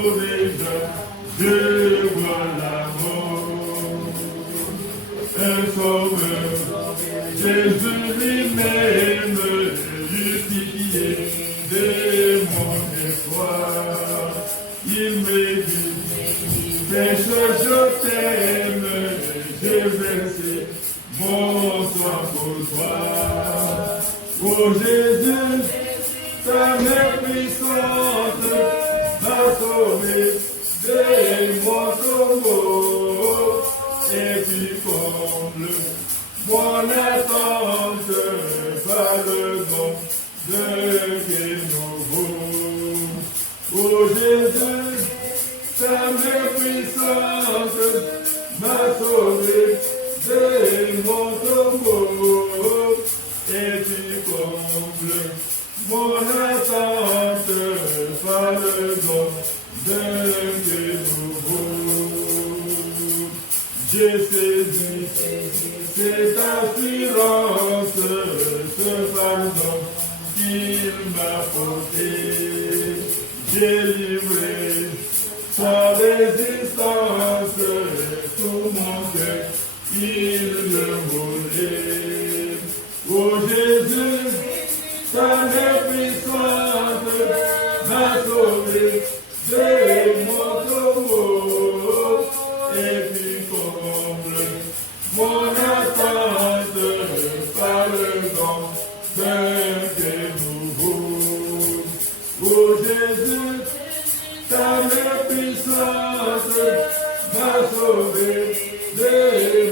déjà, je vois la mort. Un sauveur, Jésus lui-même, justifié de mon espoir. Il me dit, pécheur, je t'aime, j'ai versé mon sang pour toi. Oh Jésus, ta main puissante m'a sauvé de mon tombeau et puis comble mon attente par le don de Dieu nouveau. Oh Jésus, ta main puissante m'a sauvé de mon tombeau et puis comble mon attente par le don de Dieu nouveau. J'ai saisi cette assurance, ce pardon qu'il m'a porté. J'ai livré sans résistance tout mon cœur, il me voulait. Oh Jésus, ta main puissante m'a sauvé de mon tombeau et puis comble mon attente par le don d'un Dieu nouveau. Oh Jésus, ta main puissante m'a sauvé de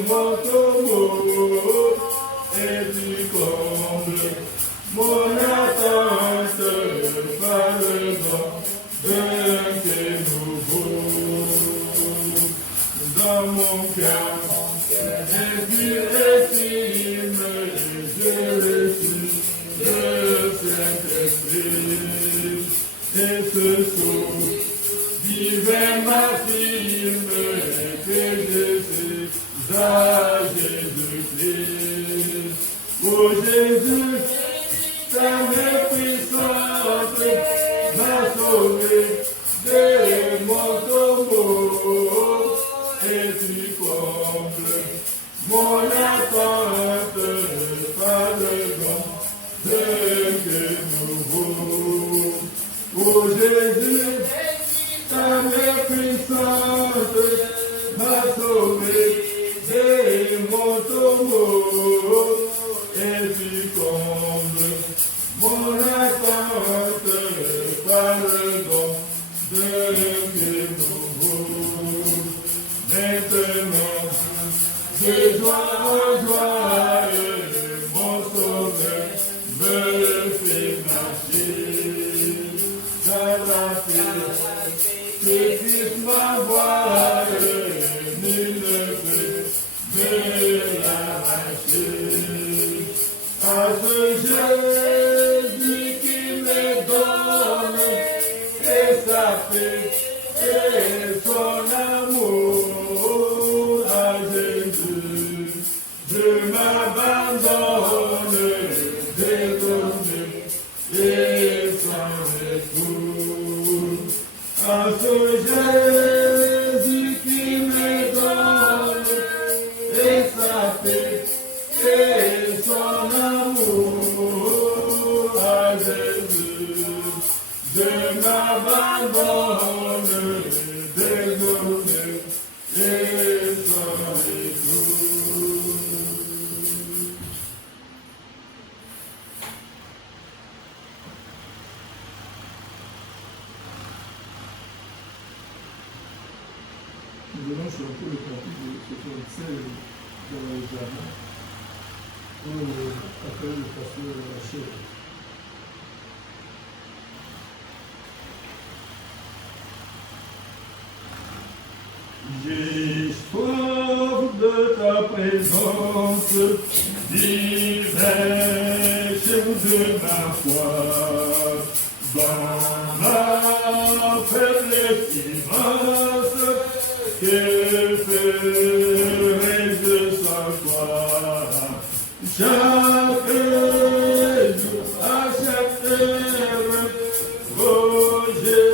mon tombeau et puis comble mon attente par le don d'un Dieu nouveau. Dans mon cœur, j'ai vu estime, je reçus le Saint-Esprit. Et ce soir, divin m'affirme que je suis à Jésus-Christ. Oh Jésus, ta main puissante m'a sauvé de mon tombeau et tu combles mon attente par le don de Dieu nouveau. Oh Jésus, ta main puissante m'a sauvé de mon tombeau et tu combles mon attente par le don de Dieu nouveau. Maintenant, de joie en joie, mon sauveur me fait marcher. Car la paix que Christ m'envoie, nul ne peut me l'arracher. À ce Jésus qui me donne et sa paix et son amour, à Jésus je m'abandonne désormais et sans retour. À ce Jésus qui me donne et sa paix et son amour, à Jésus je m'abandonne désormais et sans retour. Nous allons chanter le cantique de 76 de la Jama, où appelle le pasteur Rachel. J'ai soif de ta présence, divin chef de ma foi, dans la faiblesse immense, que ferais-je sans toi? Chaque jour à chaque heure, oh j'ai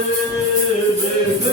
besoin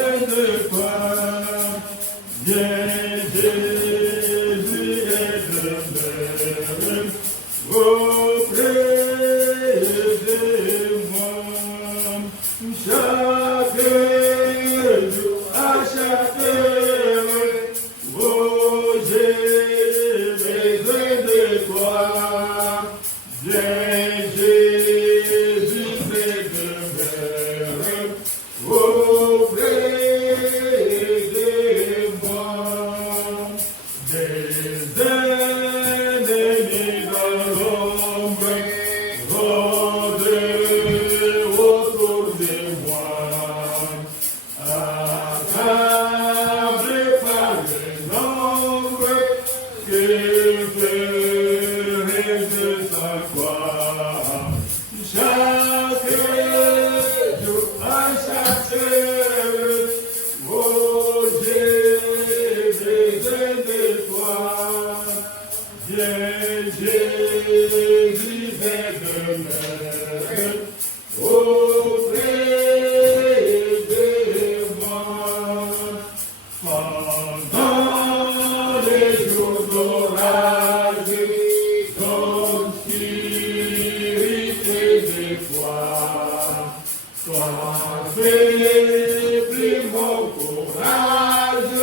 pris mon courage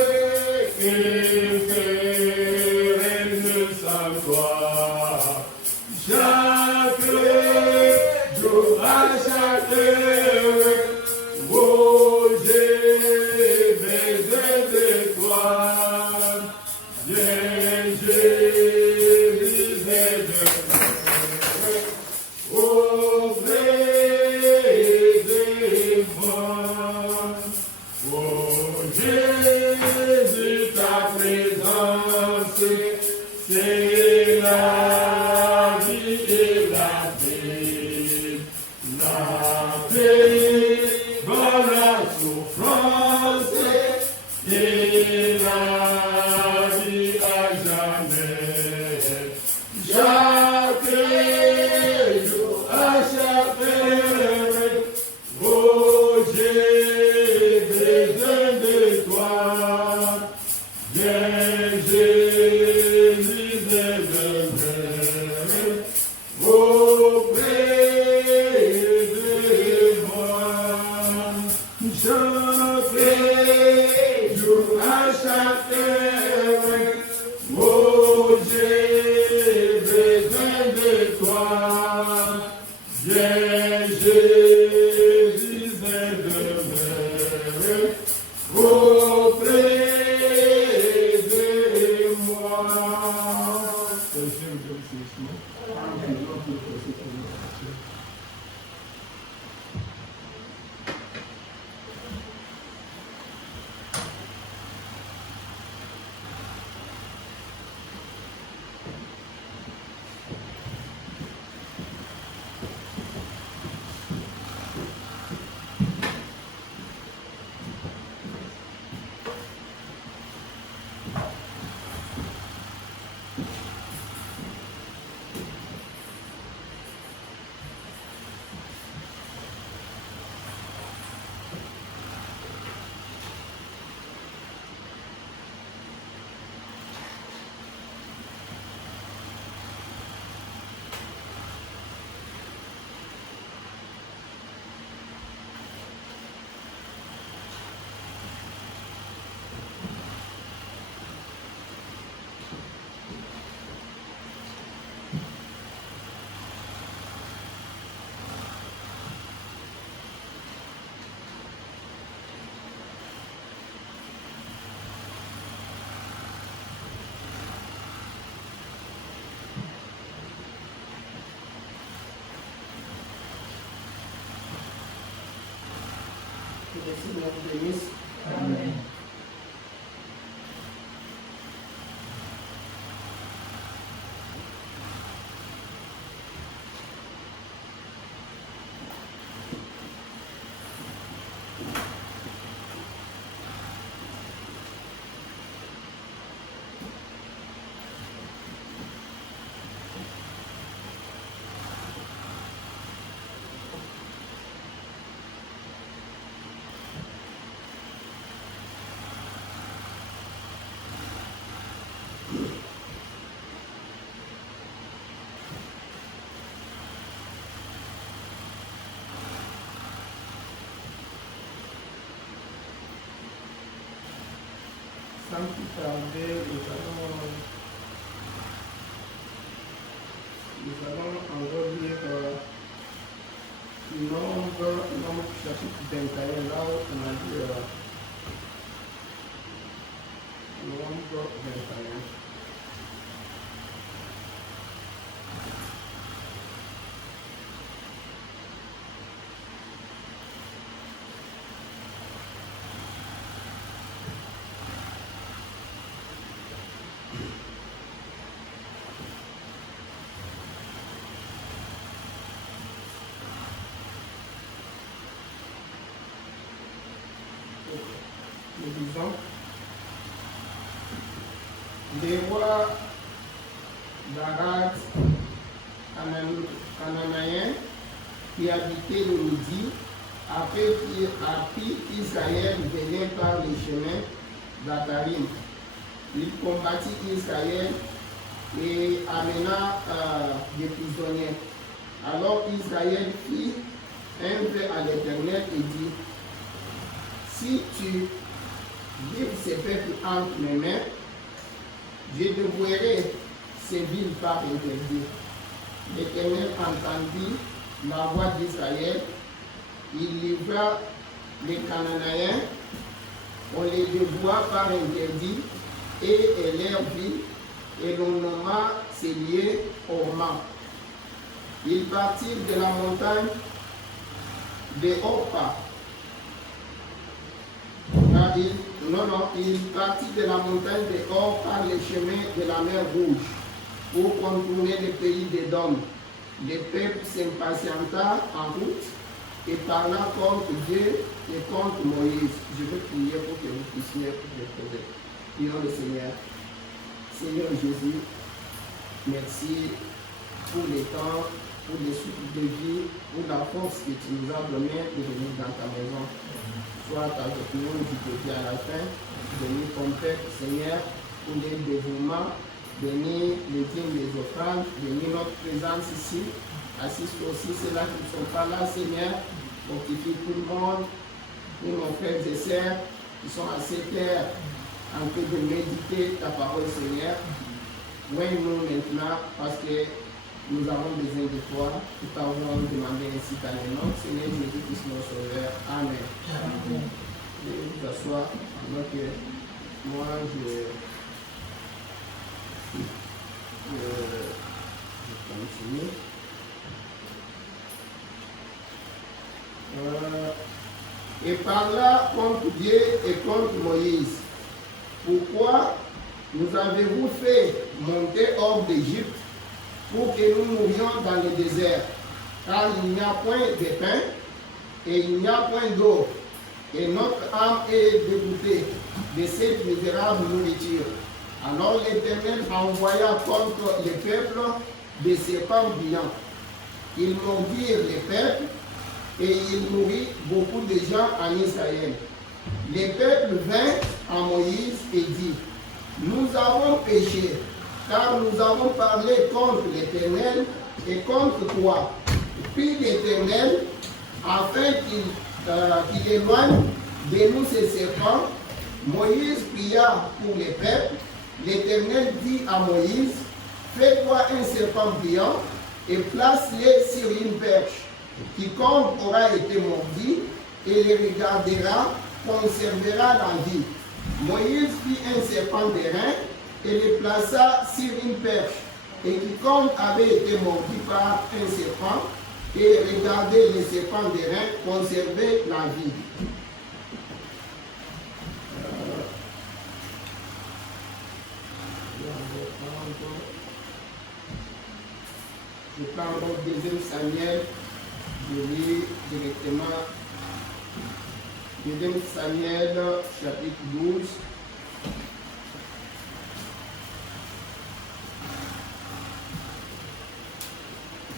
et ferai de sa gloire. Chaque jour à chaque heure, oh, j'ai besoin de toi. J'ai besoin de toi. Auprès de moi. Oh Jésus, ta présence, c'est la vie et la paix. La paix dans la souffrance et la vie à jamais. Chaque jour, à chaque heure, oh j'ai besoin de toi. Jésus demeure auprès de moi. Chaque jour, à chaque heure, oh j'ai besoin de toi. Jésus demeure auprès de moi. Que le Seigneur vous bénisse. Amen. Sans plus tarder, nous allons encore lire Nombre chapitre 21, là où on a dit Nombre 21. Nous disons, les rois d'Arad, cananéens, qui habitaient le Midi, apprit qu'Israël venait par les chemins d'Atarim. Il combattit Israël et amena des prisonniers. Alors Israël fit un vœu à l'Éternel et dit, si tu livres ces peuples entre mes mains, je dévouerai ces villes par interdit. L'Éternel entendit la voix d'Israël, il livra les Cananéens, on les dévoua par interdit, et leur ville, et l'on nomma ces lieux Orma. Ils partirent de la montagne de Orpa. Ils partirent de la montagne de Or par les chemins de la mer Rouge pour contourner le pays d'Édom. Le peuple s'impatienta en route et parla contre Dieu et contre Moïse. Je veux prier pour que vous puissiez vous poser. Prions le Seigneur. Seigneur Jésus, merci pour les temps, pour les souffles de vie, pour la force que tu nous as donnée de venir dans ta maison. Sois avec nous du début à la fin. Bénis ton peuple, Seigneur, pour les dévouements. Bénis les dîmes, les offrandes. Bénis notre présence ici. Assiste aussi ceux-là qui ne sont pas là, Seigneur. Fortifie tout le monde. Pour nos frères et sœurs qui sont à cette terre en train de méditer ta parole, Seigneur. Ouvre-nous maintenant parce que nous avons besoin de toi. Nous t'avons demandé ainsi dans le nom. Seigneur Jésus-Christ, notre Sauveur. Amen. Amen. Je vais vous asseoir. Donc, moi, je continue. Et parla contre Dieu et contre Moïse. Pourquoi nous avez-vous fait monter hors d'Égypte pour que nous mourions dans le désert? Car il n'y a point de pain et il n'y a point d'eau. Et notre âme est dégoûtée de cette misérable nourriture. Alors l'Éternel envoya contre le peuple des serpents brillants. Ils mordirent le peuple et il mourut beaucoup de gens en Israël. Le peuple vint à Moïse et dit, nous avons péché, car nous avons parlé contre l'Éternel et contre toi. Puis l'Éternel, afin qu'il éloigne de nous ces serpents, Moïse pria pour le peuple. L'Éternel dit à Moïse, fais-toi un serpent brillant et place-le sur une perche. Quiconque aura été mordu et le regardera conservera la vie. Moïse fit un serpent d'airain et le plaça sur une perche. Et quiconque avait été mordu par un serpent et regardait le serpent d'airain conservait la vie. Je prends donc 2 Samuel, je lis directement 2 Samuel, chapitre 12.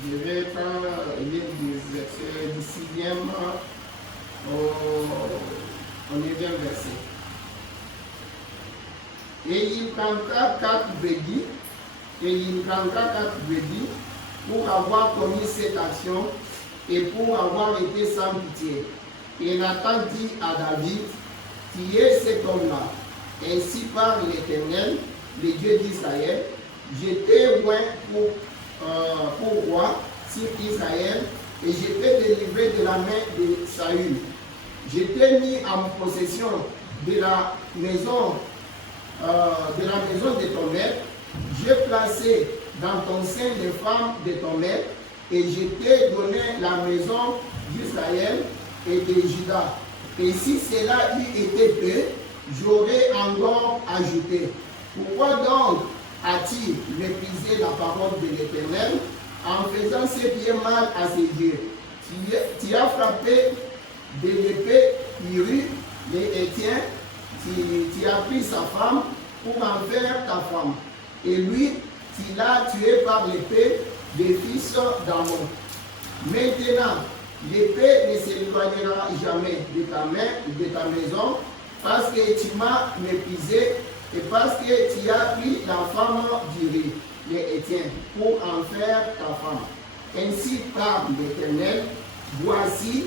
Je vais lire du verset du 6e au 9e verset. Et il prendra 4 brebis, pour avoir commis cette action et pour avoir été sans pitié. Et Nathan dit à David, qui est cet homme-là? Ainsi par l'Éternel, le Dieu d'Israël, je t'ai oint pour roi sur Israël, et je t'ai délivré de la main de Saül. Je t'ai mis en possession de la maison de ton maître. J'ai placé dans ton sein les femmes de ton maître, et je t'ai donné la maison d'Israël et de Juda. Et si cela eût été peu, j'aurais encore ajouté. Pourquoi donc as-tu méprisé la parole de l'Éternel en faisant ce qui est mal à ses yeux? Tu as frappé de l'épée Uri, les Hétiens, tu as pris sa femme pour en faire ta femme. Et lui, tu l'as tué par l'épée des fils d'Ammon. Maintenant, l'épée ne s'éloignera jamais de ta main, de ta maison, parce que tu m'as méprisé et parce que tu as pris la femme d'Uri, les Hétiens, pour en faire ta femme. Ainsi parle l'Éternel, voici,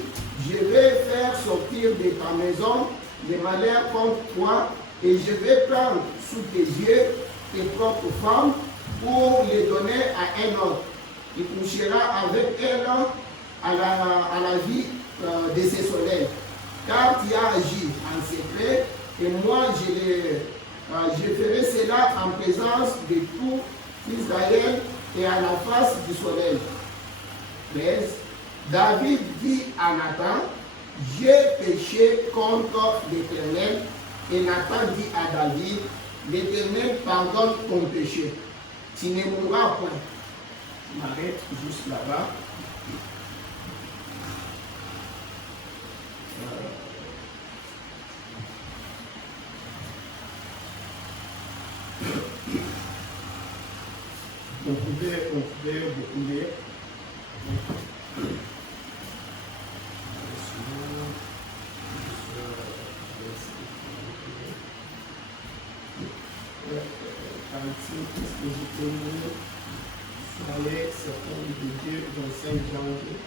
je vais faire sortir de ta maison les malheurs contre toi, et je vais prendre sous tes yeux tes propres femmes pour les donner à un homme. Il couchera avec elle à la vie de ses soleils. Car tu as agi en secret, et moi je ferai cela en présence de tout Israël et à la face du soleil. 13. David dit à Nathan, j'ai péché contre l'Éternel. Et Nathan dit à David, l'Éternel pardonne ton péché. Tu ne mourras point. Je m'arrête juste là-bas. On pouvait beaucoup lire. Soyez certains de Dieu, 25 janvier.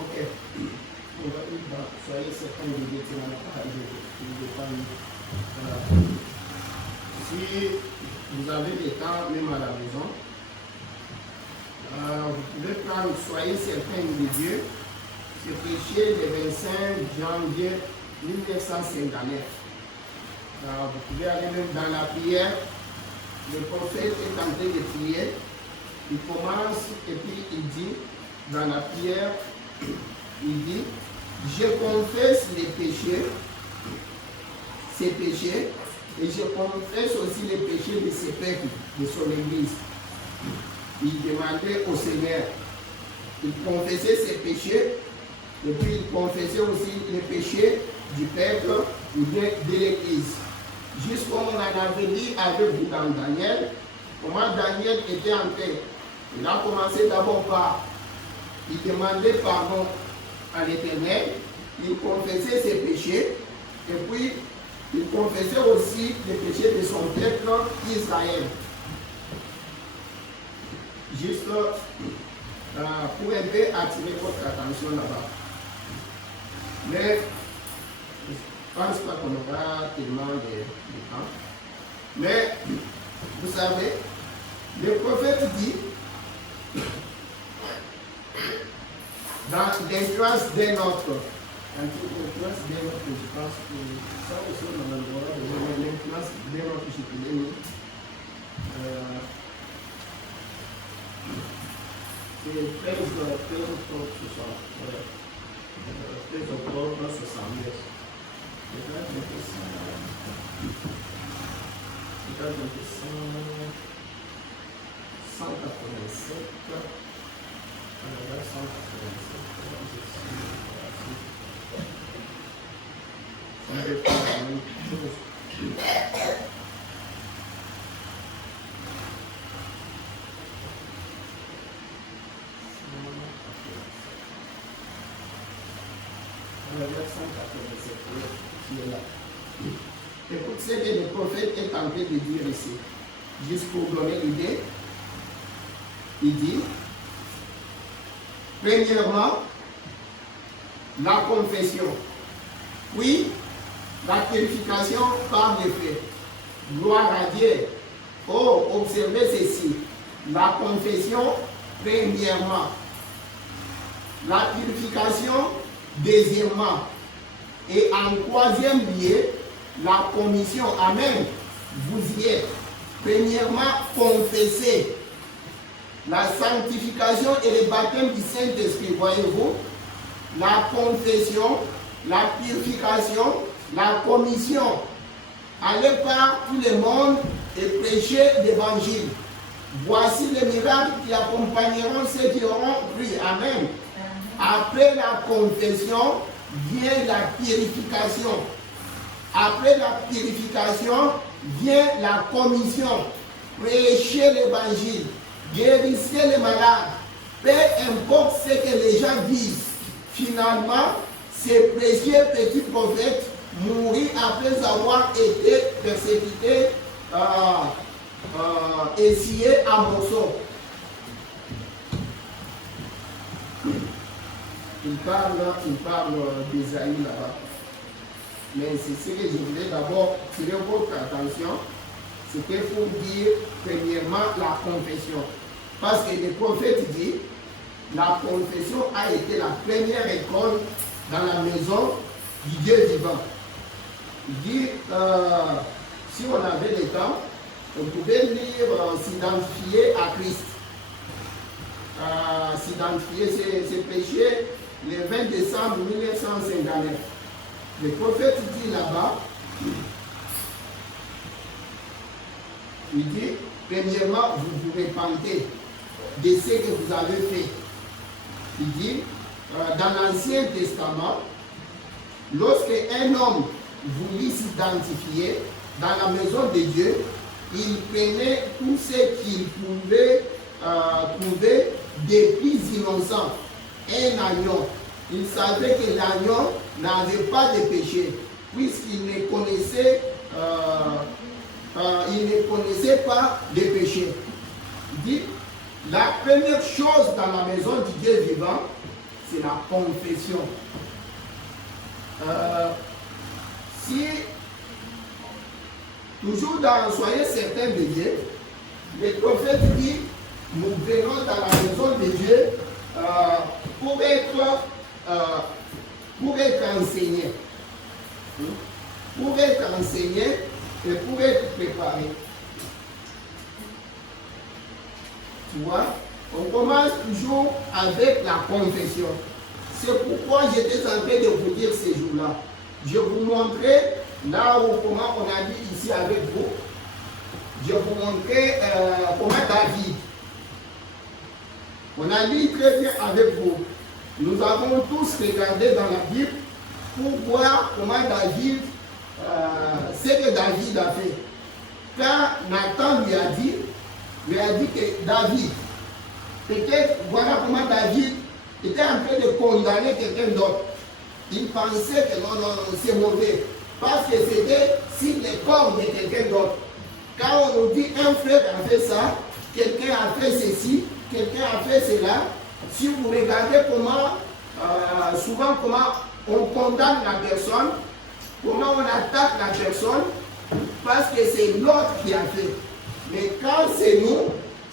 Ok. Soyez certains de Dieu qui n'en a pas si vous avez des temps, même à la maison, vous pouvez prendre, soyez certains de Dieu, c'est prêché le 25 janvier 1959. Vous pouvez aller même dans la prière, le prophète est en train de prier, il commence et puis il dit, dans la prière, il dit, je confesse les péchés, ces péchés, et je confesse aussi les péchés de ses peuples, de son église. Il demandait au Seigneur, il confessait ses péchés, et puis il confessait aussi les péchés du peuple ou de l'église. Juste comme on en avait dit avec vous dans Daniel, comment Daniel était en train. Il a commencé d'abord par, il demandait pardon à l'Éternel, il confessait ses péchés, et puis il confessait aussi les péchés de son peuple Israël. Juste pour un peu attirer votre attention là-bas. Mais je ne pense pas qu'on aura tellement de temps. Mais vous savez, le prophète dit dans l'influence d'un autre. L'influence d'un autre, je pense que ça aussi on en aura besoin. L'influence d'un autre, je peux l'aimer. C'est 13 octobre 69. C'est 187. Écoute ce que le prophète est en train de dire ici. Juste pour donner l'idée, il dit, premièrement, la confession, puis la purification par les faits. Gloire à Dieu. Oh, observez ceci. La confession, premièrement. La purification Deuxièmement, et en troisième lieu, la commission. Amen. Vous y êtes. Premièrement, confesser. La sanctification et le baptême du Saint-Esprit, voyez-vous. La confession, la purification, la commission. Allez par tout le monde et prêcher l'évangile. Voici les miracles qui accompagneront ceux qui auront cru. Amen. Après la confession vient la purification. Après la purification vient la commission. Prêcher l'évangile. Guérissez les malades. Peu importe ce que les gens disent. Finalement, ces précieux petits prophètes mourir après avoir été persécutés et sciés à morceaux. Il parle d'Ésaïe là-bas. Mais c'est ce que je voulais d'abord tirer votre attention. C'était pour dire, premièrement, la confession. Parce que le prophète dit, la confession a été la première école dans la maison du Dieu vivant. Il dit, si on avait le temps, on pouvait lire s'identifier à Christ. S'identifier, c'est péché le 20 décembre 1959. Le prophète dit là-bas, il dit, premièrement, vous vous repentez de ce que vous avez fait. Il dit, dans l'Ancien Testament, lorsque un homme voulut s'identifier dans la maison de Dieu, il prenait tout ce qu'il pouvait trouver des plus innocents. Un agneau. Il savait que l'agneau n'avait pas de péché, puisqu'il ne connaissait pas de péché. Il dit, la première chose dans la maison du Dieu vivant, c'est la confession. Si, toujours dans soyez certains de Dieu, le prophète dit, nous venons dans la maison de Dieu pour être enseignés. Pour être enseignés et pour être préparés. Tu vois, on commence toujours avec la confession. C'est pourquoi j'étais en train de vous dire ces jours-là. Je vous montrais là où comment on a dit ici avec vous. Je vous montrais comment David. On a lu très bien avec vous. Nous avons tous regardé dans la Bible pour voir comment David, ce que David a fait. Quand Nathan lui a dit que David, peut-être voilà comment David était en train de condamner quelqu'un d'autre. Il pensait que non, c'est mauvais. Parce que c'était sur les corps de quelqu'un d'autre. Quand on nous dit un frère a fait ça, quelqu'un a fait ceci, quelqu'un a fait cela, si vous regardez comment, souvent comment on condamne la personne, comment on attaque la personne, parce que c'est l'autre qui a fait. Mais quand c'est nous,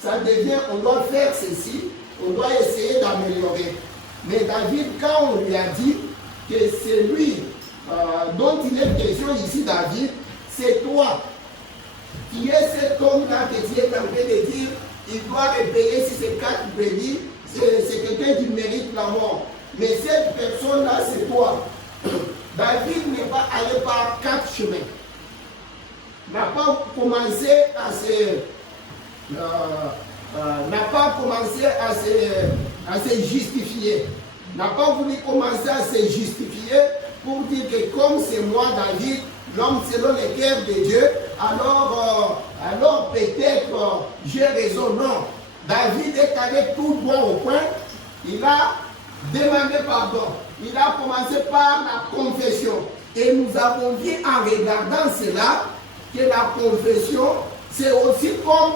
ça devient, on doit faire ceci, on doit essayer d'améliorer. Mais David, quand on lui a dit que c'est lui dont il est question ici, David, c'est toi qui es cet homme-là que tu es en train de dire, il doit repayer si c'est 4 brebis, c'est quelqu'un qui mérite la mort. Mais cette personne-là, c'est toi. David n'est pas allé par 4 chemins. N'a pas commencé à se justifier. N'a pas voulu commencer à se justifier pour dire que comme c'est moi, David, l'homme selon le cœur de Dieu, alors peut-être j'ai raison. Non. David est allé tout droit au point. Il a demandé pardon. Il a commencé par la confession. Et nous avons dit en regardant cela que la confession, c'est aussi comme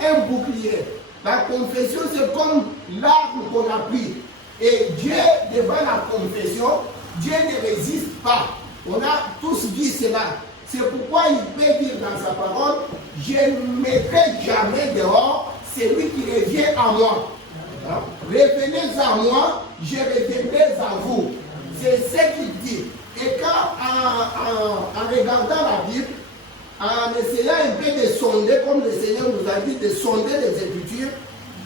un bouclier. La confession, c'est comme l'arme qu'on a pris. Et Dieu, devant la confession, Dieu ne résiste pas. On a tous dit cela. C'est pourquoi il peut dire dans sa parole, je ne mettrai jamais dehors celui qui revient à moi. Revenez à moi, je reviendrai à vous. C'est ce qu'il dit. Et quand, en regardant la Bible, en essayant un peu de sonder, comme le Seigneur nous a dit, de sonder les Écritures,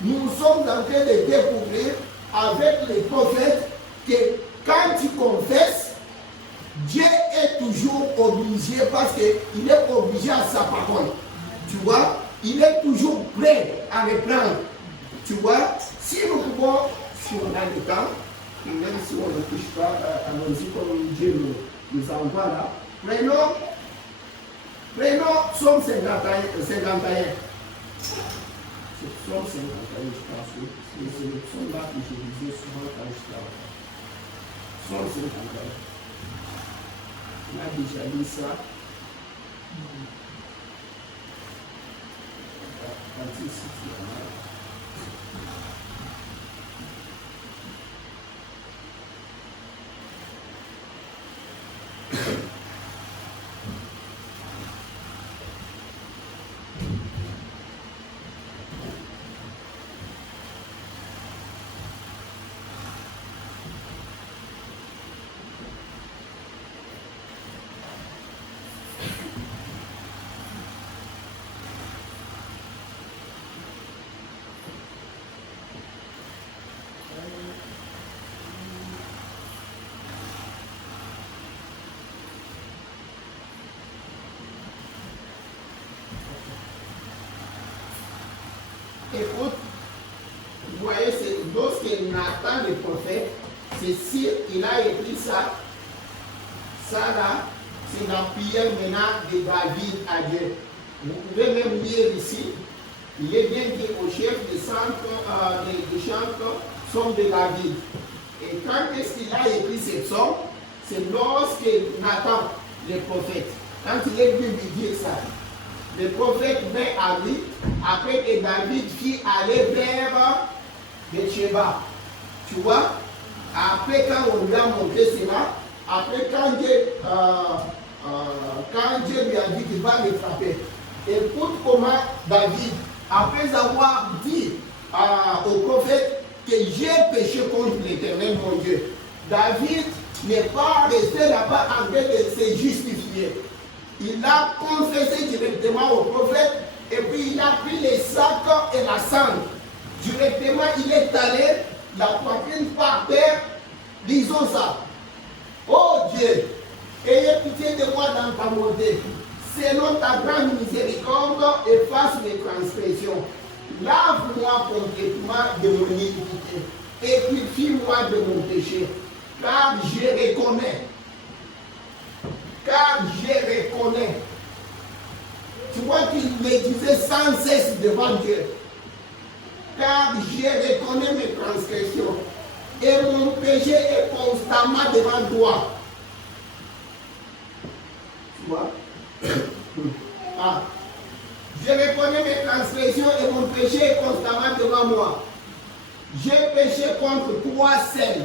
nous sommes en train de découvrir avec les prophètes que quand tu confesses, Dieu est toujours obligé parce qu'il est obligé à sa parole. Tu vois, il est toujours prêt à reprendre. Tu vois, si nous pouvons, si on a le temps, et même si on ne touche pas, allons-y comme Dieu nous envoie là. Prenons Psalm 51. C'est Psalm 51, je pense. C'est le psaume là que je disais souvent quand je travaille. Psalm 51. On a déjà dit ça. Écoute, vous voyez, lorsque Nathan le prophète, c'est sûr, il a écrit ça. Ça là, c'est la prière maintenant de David à Dieu. Vous pouvez même lire ici. Il est bien dit au chef des chants sont de David. Et quand est-ce qu'il a écrit ce psaume? C'est lorsque Nathan, le prophète, quand il est venu lui dire ça, le prophète vint à lui après que David fit aller vers Bathsheba. Tu vois? Après, quand on lui a montré cela, après, quand Dieu lui a dit qu'il va le frapper, écoute comment David, après avoir dit au prophète que j'ai péché contre l'Éternel, mon Dieu, David n'est pas resté là-bas en train de se justifier. Il a confessé directement au prophète et puis il a pris les sacs et la cendre. Directement, il est allé, la poitrine par terre, disons ça. Oh Dieu, ayez pitié de moi dans ta bonté. Selon ta grande miséricorde, efface mes transgressions. Lave-moi complètement de mon iniquité et purifie-moi de mon péché. Car je reconnais. Tu vois qu'il me disait sans cesse devant Dieu. Car je reconnais mes transgressions et mon péché est constamment devant toi. Tu vois? Je reconnais mes transgressions et mon péché est constamment devant moi. J'ai péché contre toi seul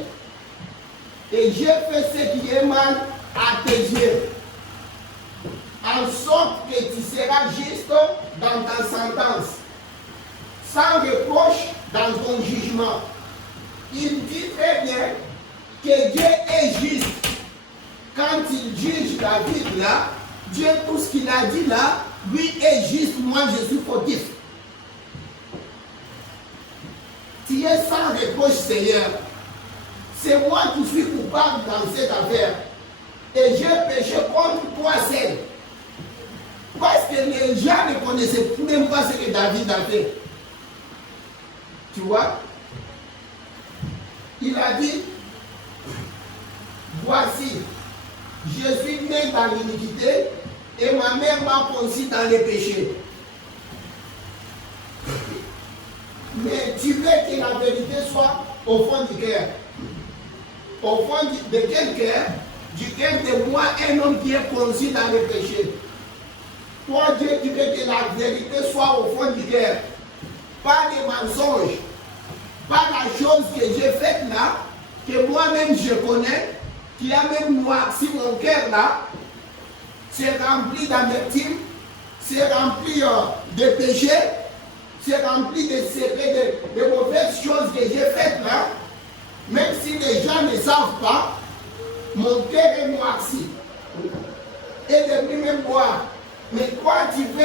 et j'ai fait ce qui est mal à tes yeux, en sorte que tu seras juste dans ta sentence, sans reproche dans ton jugement. Il dit très bien que Dieu est juste. Quand il juge David là, Dieu, tout ce qu'il a dit là, lui est juste, moi je suis fautif. Tu es sans reproche, Seigneur. C'est moi qui suis coupable dans cette affaire. Et j'ai péché contre toi seul. Parce que les gens ne connaissaient même pas ce que David a fait. Tu vois? Il a dit, voici, je suis né dans l'iniquité et ma mère m'a conçu dans les péchés. Mais tu veux que la vérité soit au fond du cœur. Au fond de quel cœur? Du cœur de moi, un homme qui est conçu dans les péchés. Toi, Dieu, tu veux que la vérité soit au fond du cœur. Pas des mensonges. Pas la chose que j'ai faite là, que moi-même je connais, qui a même noirci mon cœur là, c'est rempli d'amertume, c'est rempli de péchés, c'est rempli de secrets, de mauvaises choses que j'ai faites là, même si les gens ne savent pas, mon cœur est noirci. Et de même boire. Mais toi, tu veux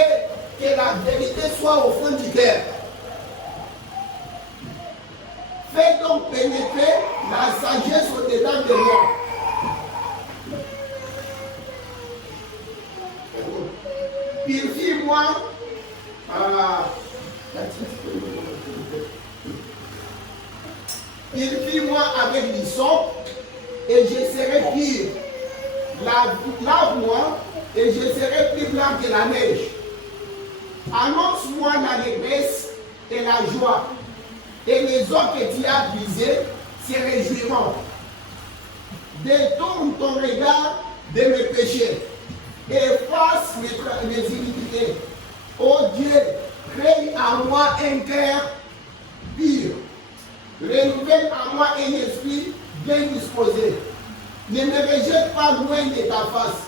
que la vérité soit au fond du cœur. Fais donc pénétrer la sagesse au-dedans de moi. Purifie-moi. Purifie-moi avec l'hysope et je serai pur. Lave-moi et je serai plus blanc que la neige. Annonce-moi l'allégresse et la joie. Et les os que tu as brisés se réjouiront. Détourne ton regard de mes péchés. Efface mes iniquités. Ô Dieu, crée en moi un cœur pur. Renouvelle en moi un esprit bien disposé. Ne me rejette pas loin de ta face.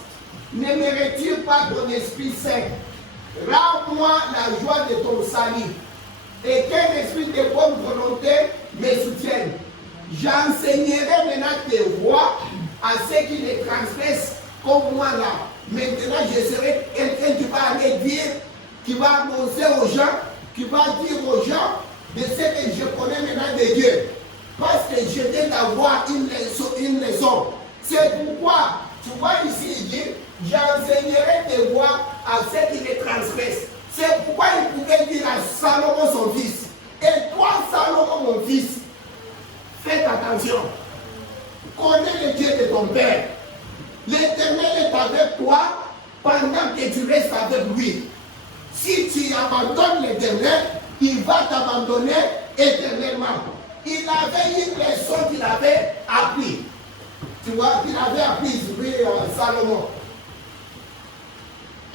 Ne me retire pas ton esprit saint. Rends-moi la joie de ton salut. Et qu'un esprit de bonne volonté me soutienne. J'enseignerai maintenant tes voies à ceux qui les transgressent comme moi là. Maintenant, je serai quelqu'un qui va aller dire, qui va annoncer aux gens, qui va dire aux gens de ce que je connais maintenant de Dieu. Parce que je viens d'avoir une leçon. C'est pourquoi, tu vois ici, il dit, j'enseignerai tes voies à ceux qui les transgressent. C'est pourquoi il pouvait dire à Salomon son fils, et toi Salomon mon fils, faites attention, connais le Dieu de ton père. L'Éternel est avec toi pendant que tu restes avec lui. Si tu abandonnes l'Éternel, il va t'abandonner éternellement. Il avait une leçon qu'il avait appris. Tu vois, qu'il avait appris, Salomon.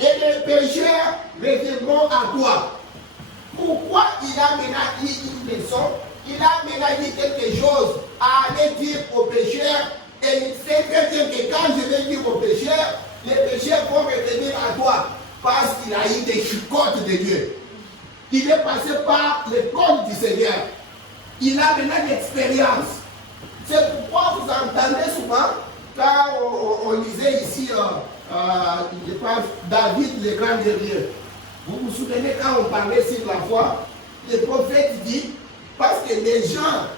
Et les pécheurs reviendront à toi. Pourquoi il a maintenant dit une leçon? Il a maintenant dit quelque chose à aller dire aux pécheurs. Et il sait très bien que quand je vais dire aux pécheurs, les pécheurs vont revenir à toi. Parce qu'il a eu des chicottes de Dieu. Il est passé par l'école du Seigneur. Il a maintenant l'expérience. C'est pourquoi vous entendez souvent, quand on lisait ici, je pense, David le grand guerrier. Vous vous souvenez quand on parlait sur la foi, le prophète dit, parce que les gens,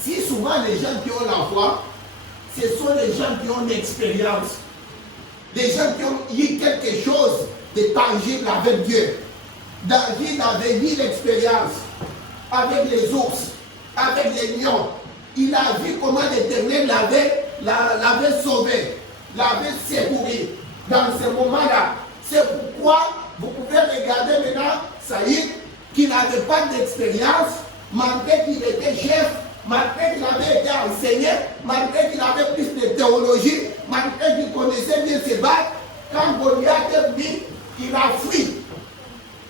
si souvent les gens qui ont la foi, ce sont les gens qui ont l'expérience. Les gens qui ont eu quelque chose de tangible avec Dieu. David avait eu l'expérience avec les ours, avec les lions. Il a vu comment l'Éternel l'avait sauvé, l'avait secouru dans ce moment-là. C'est pourquoi vous pouvez regarder maintenant Saïd, qui n'avait pas d'expérience, malgré qu'il était chef, malgré qu'il avait été enseigné, malgré qu'il avait plus de théologie, malgré qu'il connaissait bien se battre. Quand Goliath est venu, il a fui.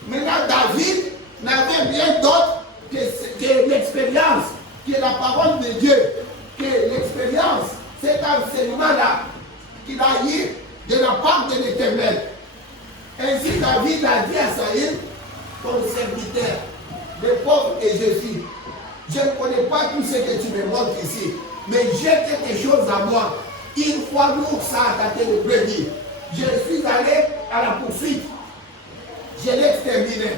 Maintenant, David n'avait rien d'autre que l'expérience, que la parole de Dieu, que l'expérience, cet enseignement-là qu'il a eu de la part de l'Éternel. Ainsi, David a dit à Saïd, ton serviteur, le pauvre que je suis, je ne connais pas tout ce que tu me montres ici, mais j'ai quelque chose à moi. Une fois l'ours a attaqué le brebis, je suis allé à la poursuite. Je l'ai exterminé.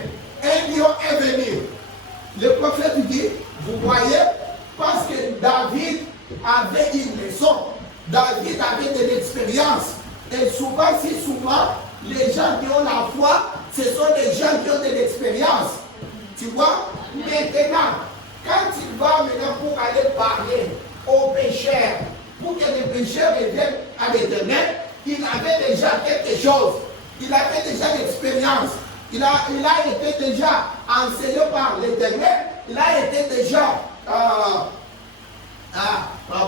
Un lion est venu. Le prophète dit, vous voyez, parce que David avait une leçon. David avait de l'expérience. Et souvent, les gens qui ont la foi, ce sont les gens qui ont de l'expérience. Tu vois? Maintenant, quand il va maintenant pour aller parler aux pécheurs, pour que les pécheurs reviennent à l'Éternel, il avait déjà quelque chose. Il avait déjà l'expérience. Il a été déjà enseigné par l'Éternel. Il a été déjà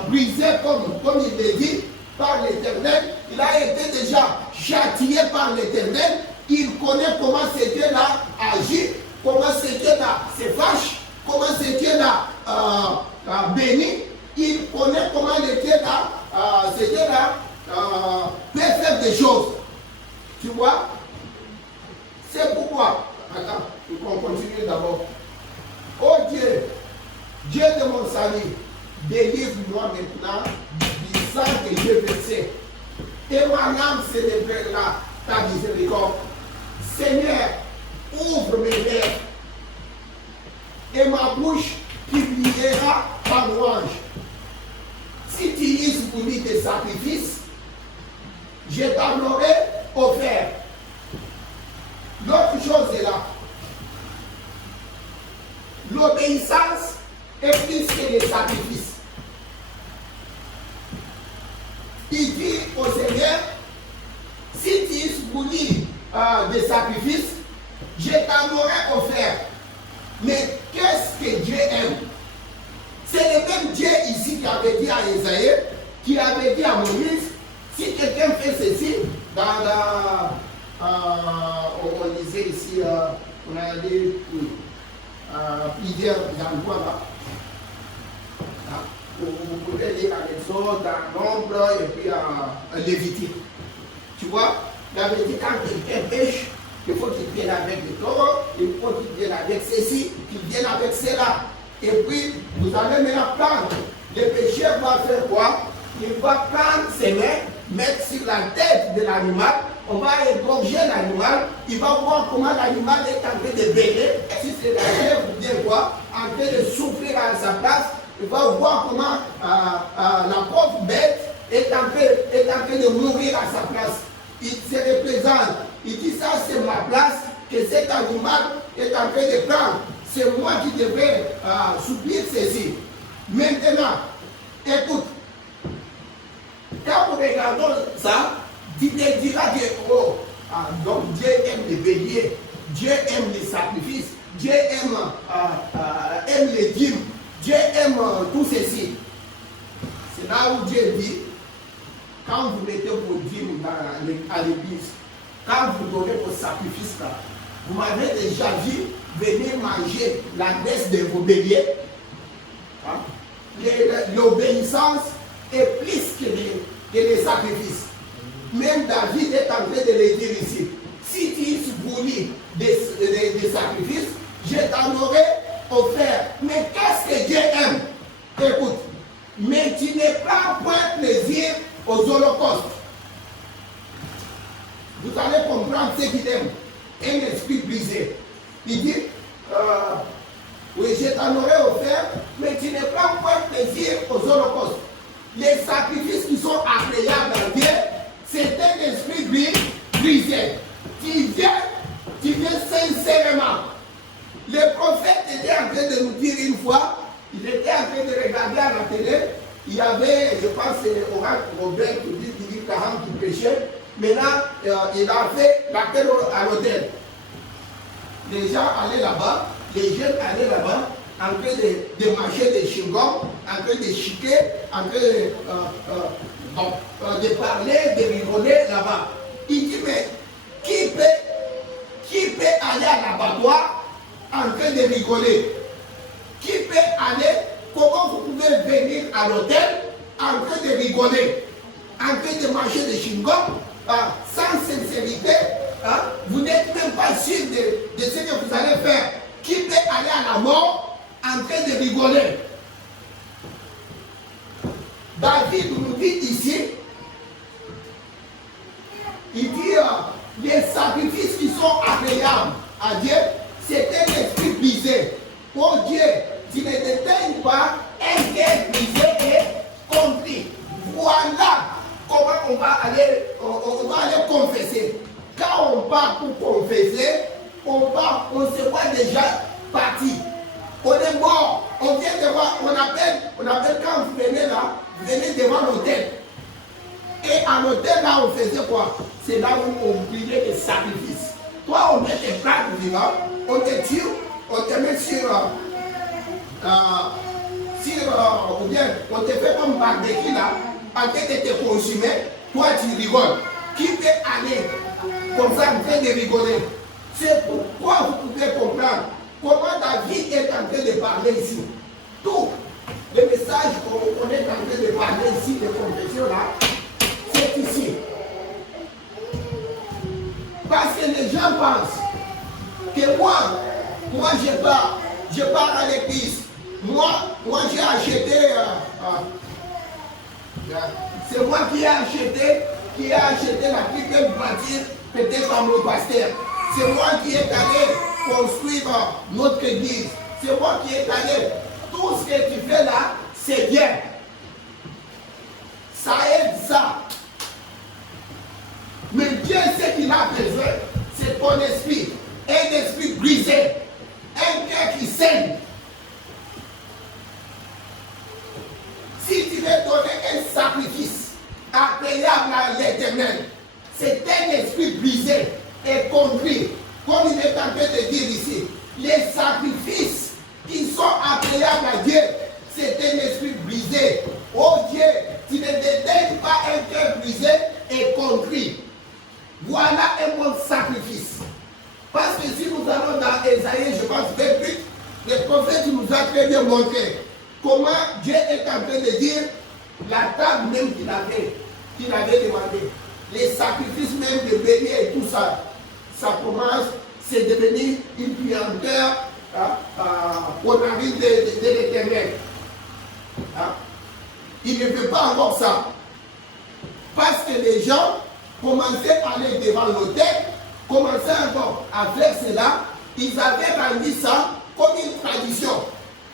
brisé, comme il l'a dit, par l'Éternel. Il a été déjà châtié par l'Éternel. Il connaît comment ce Dieu-là agit, comment ce Dieu-là se fâche, comment ce Dieu-là bénit. Il connaît comment ce Dieu-là peut faire des choses. Tu vois? C'est pourquoi, attends, on continue d'abord. Oh Dieu, Dieu de mon salut, délivre-moi maintenant du sang que j'ai versé. Et ma âme célébrera ta miséricorde. Seigneur, ouvre mes lèvres et ma bouche publiera ta louange. Si tu es voulu des sacrifices, je t'en aurai offert. L'autre chose est là. L'obéissance est plus que les sacrifices. Il dit au Seigneur, si tu es voulu des sacrifices, je t'en aurais offert. Mais qu'est-ce que Dieu aime? C'est le même Dieu ici qui avait dit à Isaïe, qui avait dit à Moïse, si quelqu'un fait ceci, on disait ici, on a dit plusieurs endroits là. Vous pouvez lire à l'Exode, dans Nombre et puis à Lévitique. Tu vois, il avait dit quand quelqu'un pêche, il faut qu'il vienne avec le taureau, il faut qu'il vienne avec ceci, qu'il vienne avec cela. Et puis, vous allez maintenant prendre. Le pécheur va faire quoi? Il va prendre ses mains, mettre sur la tête de l'animal, on va égorger l'animal, il va voir comment l'animal est en train de bêler, si c'est la chèvre ou bien quoi, en train de souffrir à sa place, il va voir comment la pauvre bête est en train de mourir à sa place. Il se représente, il dit ça c'est ma place que cet animal est en train de prendre. C'est moi qui devrais subir ceci. Maintenant, écoute, quand nous regardons ça, tu te diras que oh, donc Dieu aime les béliers, Dieu aime les sacrifices, Dieu aime les dîmes, Dieu aime tout ceci. C'est là où Dieu dit, quand vous mettez vos dîmes à l'église, quand vous donnez vos sacrifices là, vous m'avez déjà vu venir manger la graisse de vos béliers. Hein? L'obéissance est plus que les sacrifices. Même David est en train de le dire ici. Si tu es voulu des sacrifices, je t'en aurais offert. Mais qu'est-ce que Dieu aime? Écoute, mais tu ne prends point plaisir aux holocaustes. Vous allez comprendre ce qu'il aime. Un esprit brisé. Il dit, oui, je t'en aurais offert, mais tu ne prends point plaisir aux holocaustes. Les sacrifices qui sont agréables à Dieu, c'est un esprit brisé. Tu viens sincèrement. Le prophète était en train de nous dire une fois, il était en train de regarder à la télé, il y avait, je pense, Oran Robert qui dit Billy Graham qui prêchait. Maintenant, il a fait l'appel à l'hôtel. Les gens allaient là-bas, les jeunes allaient là-bas, en train de marcher des chewing-gums, en train de chiquer, en train de parler, de rigoler là-bas. Il dit, mais qui peut aller à l'abattoir en train de rigoler? Qui peut aller, comment vous pouvez venir à l'hôtel en train de rigoler, en train de marcher des chewing-gums, sans sincérité, hein? Vous n'êtes même pas sûr de ce que vous allez faire. Qui peut aller à la mort en train de rigoler? David nous dit ici, il dit les sacrifices qui sont agréables à Dieu, c'est un esprit brisé. Oh Dieu, tu ne déteignes pas un cœur brisé et compris. Voilà comment on va aller confesser. Quand on part pour confesser, on se voit déjà parti. On est mort. On vient de voir, on appelle quand vous venez là, vous venez devant l'hôtel. Et à l'hôtel là, on faisait quoi? C'est là où on brûlait les sacrifices. Toi, on met tes plats vivants, on te tue, on te met sur ou bien on te fait comme barbecue là, en train de te consumer, toi tu rigoles. Qui peut aller comme ça en train de rigoler? C'est pourquoi vous pouvez comprendre comment David est en train de parler ici. Tout le message qu'on est en train de parler ici, de confession là, c'est ici. Parce que les gens pensent que moi je pars à l'église. Moi j'ai acheté C'est moi qui ai acheté la plus belle voiture, peut-être comme le pasteur. C'est moi qui ai allé construire notre église. C'est moi qui ai allé. Tout ce que tu fais là, c'est bien. Ça aide ça. Mais Dieu, ce qu'il a besoin, c'est ton esprit. Un esprit brisé. Un cœur qui saigne. Si tu veux donner un sacrifice agréable à l'Éternel, c'est un esprit brisé et conduit. Comme il est en train de dire ici, les sacrifices qui sont agréables à Dieu, c'est un esprit brisé. Oh Dieu, tu ne dédaignes pas un cœur brisé et conduit. Voilà un bon sacrifice. Parce que si nous allons dans Ésaïe, je pense, 28, le prophète nous a très bien montré comment Dieu est en train de dire la table même qu'il avait demandé, les sacrifices même de bélier et tout ça, ça commence, c'est devenu une puanteur au narine de l'Éternel. Il ne veut pas encore ça. Parce que les gens commençaient à aller devant l'autel, commençaient encore à faire cela, ils avaient rendu ça comme une tradition.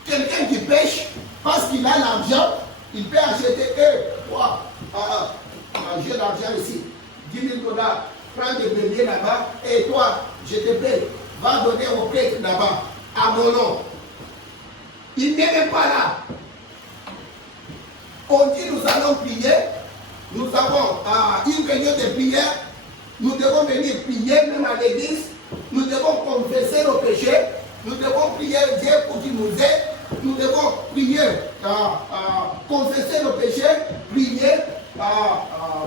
Quelqu'un qui pêche, parce qu'il a l'argent, il peut acheter, j'ai l'argent ici, 10 000 $, prends des béliers là-bas, et toi, je te paye, va donner au prêtre là-bas, à mon nom. Il n'est même pas là. On dit nous allons prier, nous avons une réunion de prière, nous devons venir prier même à l'église, nous devons confesser nos péchés, nous devons prier Dieu pour qu'il nous aide, nous devons prier, confesser nos péchés, prier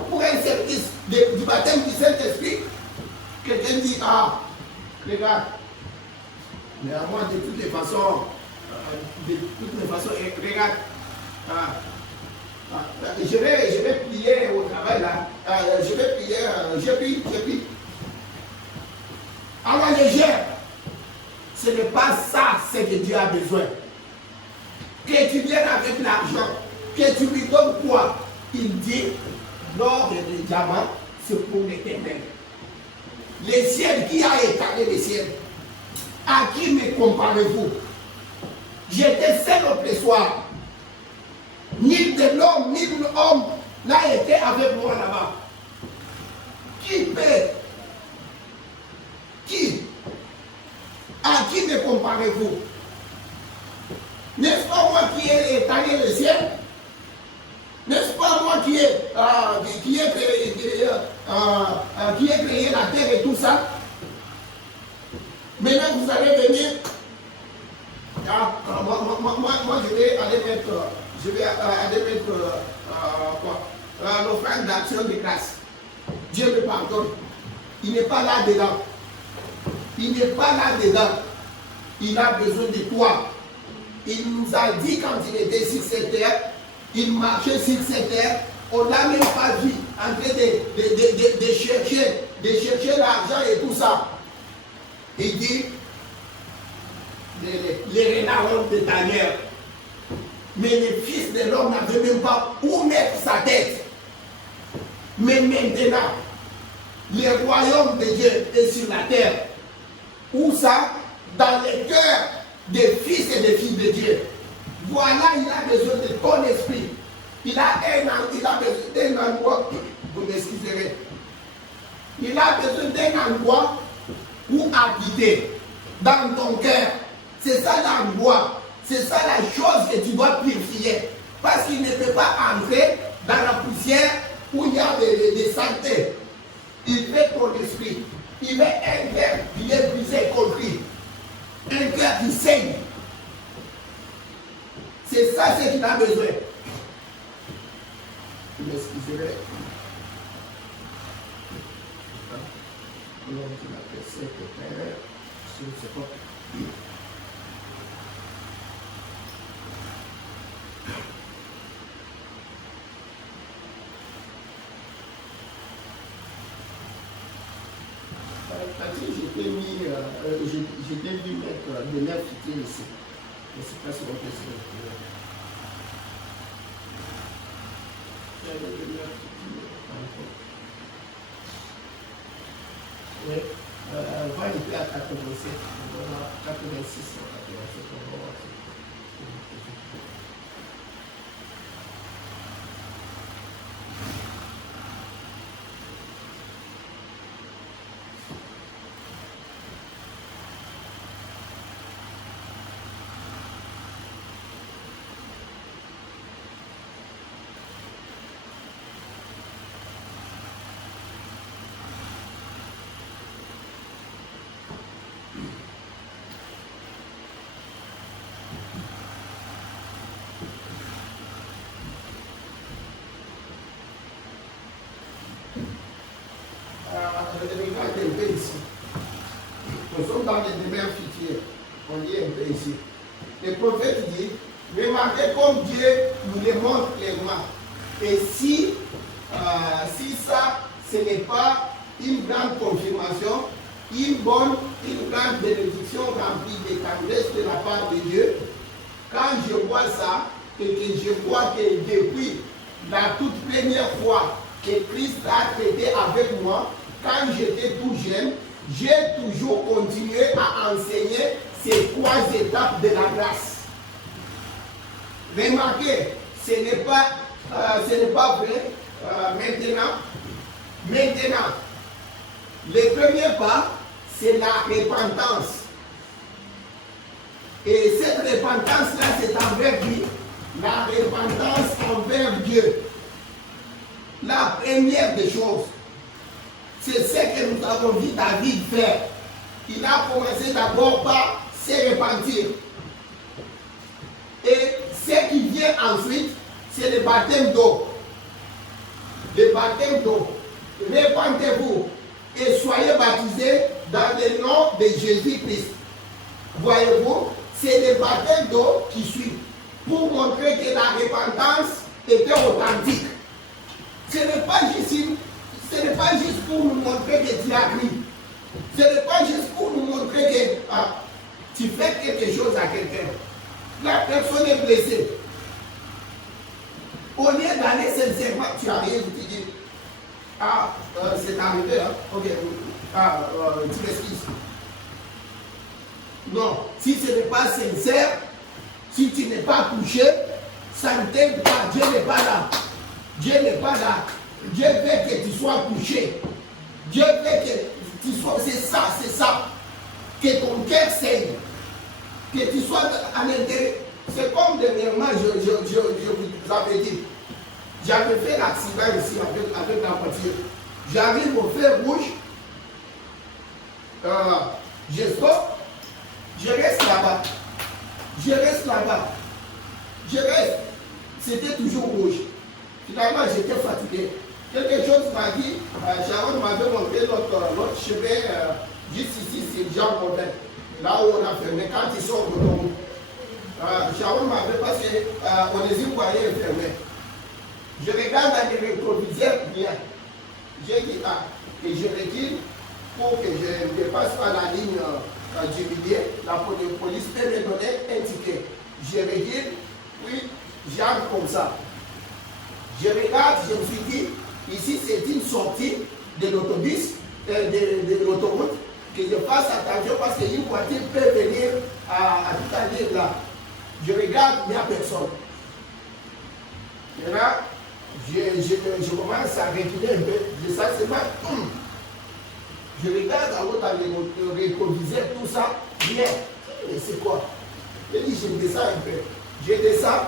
pour un service du baptême du Saint-Esprit. Quelqu'un dit, regarde, mais à moi de toutes les façons, regarde, je vais prier au travail là. Je vais prier, je prie. À la légère, ce n'est pas ça ce que Dieu a besoin. Que tu viennes avec l'argent, que tu lui donnes quoi? Il dit, l'or et le diamant, c'est pour l'Éternel. Les ciels, qui a étalé les ciels? À qui me comparez-vous? J'étais seul au pressoir. Ni de l'homme, ni de l'homme n'a été avec moi là-bas. Qui peut? Qui? À qui me comparez-vous? N'est-ce pas moi qui ai étalé le ciel? N'est-ce pas moi qui ai créé la terre et tout ça? Maintenant vous allez venir. Moi je vais aller mettre. L'offrande d'action de grâce. Dieu me pardonne. Il n'est pas là-dedans. Il n'est pas là-dedans. Il a besoin de toi. Il nous a dit quand il était sur cette terre, il marchait sur cette terre, on ne l'a même pas vu en train de chercher l'argent et tout ça. Il dit, les renards ont des tanières. Mais le Fils de l'homme n'avait même pas où mettre sa tête. Mais maintenant, le royaume de Dieu est sur la terre. Où ça? Dans le cœur des fils et des filles de Dieu. Voilà, il a besoin de ton esprit. Il a besoin d'un endroit, vous m'excuserez. Il a besoin d'un endroit où habiter. Dans ton cœur. C'est ça l'endroit. C'est ça la chose que tu dois purifier. Parce qu'il ne peut pas entrer dans la poussière où il y a des saletés. Il fait ton esprit. Il veut un cœur qui est brisé, compris. Un cœur qui saigne. C'est ça ce qu'il a besoin. Vous m'excuserez. Je ne sais pas. J'étais dû mettre de l'air fité ici. Je ne sais pas si on peut se retrouver. Oui, on va aller à 87, on va à 86, 87, on va voir. Regardez un peu ici. Nous sommes dans les demeures futures. On lit un peu ici. Le prophète dit, remarquez comme Dieu nous le montre clairement. Et si ça, ce n'est pas une grande confirmation, une grande bénédiction remplie de tendresse de la part de Dieu, quand je vois ça, et que je vois que depuis la toute première fois que Christ a traité avec moi, quand j'étais tout jeune, j'ai toujours continué à enseigner ces 3 étapes de la grâce. Remarquez, ce n'est pas vrai maintenant. Le premier pas, c'est la repentance. Et cette repentance-là, c'est envers qui? La repentance envers Dieu. La première des choses. C'est ce que nous avons vu David faire. Il a commencé d'abord par se repentir. Et ce qui vient ensuite, c'est le baptême d'eau. Le baptême d'eau. Repentez-vous et soyez baptisés dans le nom de Jésus-Christ. Voyez-vous, c'est le baptême d'eau qui suit pour montrer que la repentance était authentique. Ce n'est pas juste pour nous montrer que tu as pris. Ce n'est pas juste pour nous montrer que tu fais quelque chose à quelqu'un. La personne est blessée. Au lieu d'aller sincèrement, tu arrives, tu dis, c'est arrivé, hein? Ok, tu m'excuses. Non, si ce n'est pas sincère, si tu n'es pas touché, ça ne t'aide pas, Dieu n'est pas là. Dieu n'est pas là. Dieu veut que tu sois touché. Dieu veut que tu sois, c'est ça. Que ton cœur saigne. Que tu sois à l'intérieur. C'est comme dernièrement, je vous avais dit. J'avais fait l'accident ici avec la voiture. J'arrive au feu rouge. Je stoppe. Je reste là-bas. Je reste. C'était toujours rouge. Finalement, j'étais fatigué. Quelque chose m'a dit, Sharon m'avait montré l'autre chemin, juste ici, c'est Jean Robert. Là où on a fermé, quand ils sont de l'eau. Sharon m'avait parce qu'on les y voyait fermés. Je regarde dans les rétroviseurs bien. J'ai dit, et je recule pour que je ne dépasse pas la ligne du milieu. La police peut me donner un ticket. Je recule, puis j'entre comme ça. Je regarde, je me suis dit, ici c'est une sortie de l'autobus, de l'autoroute, que je fasse attention parce qu'une voiture peut venir à tout à l'heure là. Je regarde, il n'y a personne. Et là, je commence à reculer un peu. Je sens seulement, je regarde à l'autre, le rétroviseur, tout ça, bien. Et c'est quoi? Je dis, je descends un peu. Je descends.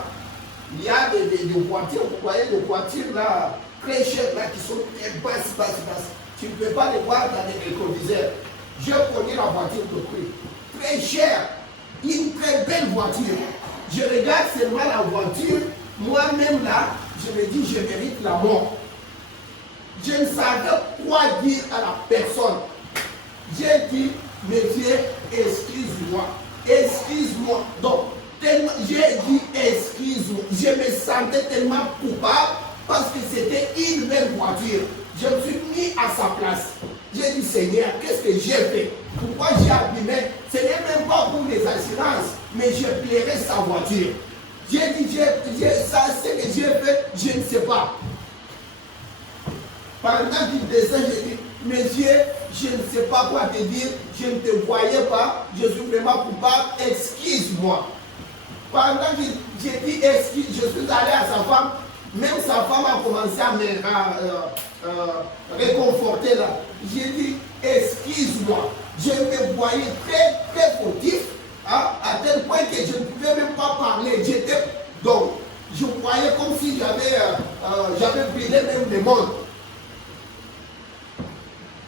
Il y a des voitures, vous voyez des voitures là, très chères là, qui sont très basses. Tu ne peux pas les voir dans les rétroviseurs. J'ai connu la voiture de prix. Très chère. Une très belle voiture. Je regarde seulement la voiture. Moi-même là, je me dis, je mérite la mort. Je ne savais quoi dire à la personne. J'ai dit, monsieur, excuse-moi. Excuse-moi. Donc, j'ai dit excuse-moi, je me sentais tellement coupable parce que c'était une belle voiture. Je me suis mis à sa place. J'ai dit Seigneur, qu'est-ce que j'ai fait? Pourquoi j'ai abîmé? Ce n'est même pas pour les assurances, mais je plairais sa voiture. J'ai dit, ça, ce que j'ai fait, je ne sais pas. Pendant qu'il descend, je dis, monsieur, je ne sais pas quoi te dire, je ne te voyais pas, je suis vraiment coupable, excuse-moi. Pendant que j'ai dit excuse, je suis allé à sa femme, même sa femme a commencé à me réconforter là. J'ai dit excuse-moi, je me voyais très très fautif, hein, à tel point que je ne pouvais même pas parler. Donc, je voyais comme si j'avais brûlé même le monde.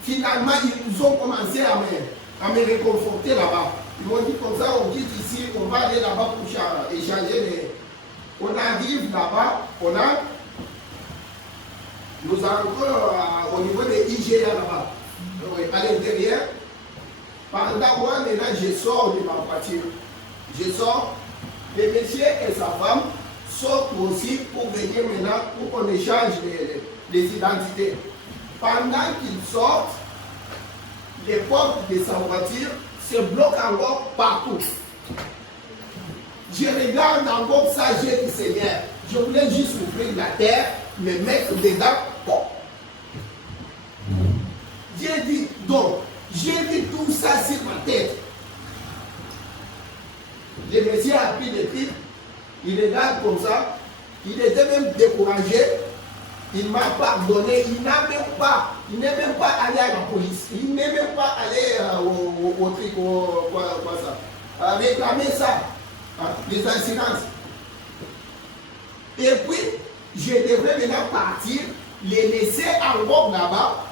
Finalement, ils ont commencé à me réconforter là-bas. Ils m'ont dit comme ça, on quitte ici, on va aller là-bas pour échanger. On arrive là-bas, nous entrons au niveau des IGA là-bas, à l'intérieur. Pendant moi, maintenant, je sors de ma voiture. Je sors, le monsieur et sa femme sortent aussi pour venir maintenant, pour qu'on échange les identités. Pendant qu'ils sortent, les portes de sa voiture se bloquent encore partout. Je regarde encore ça, j'ai dit Seigneur, je voulais juste ouvrir la terre, me mettre dedans. Bon. J'ai dit, donc, j'ai vu tout ça sur ma tête. Le monsieur a pris le titre, il regarde comme ça, il était même découragé. Il m'a pardonné, il n'est même pas allé à la police, il n'est même pas allé au truc, réclamer ça, les assurances. Et puis, je devrais maintenant partir, les laisser encore là-bas,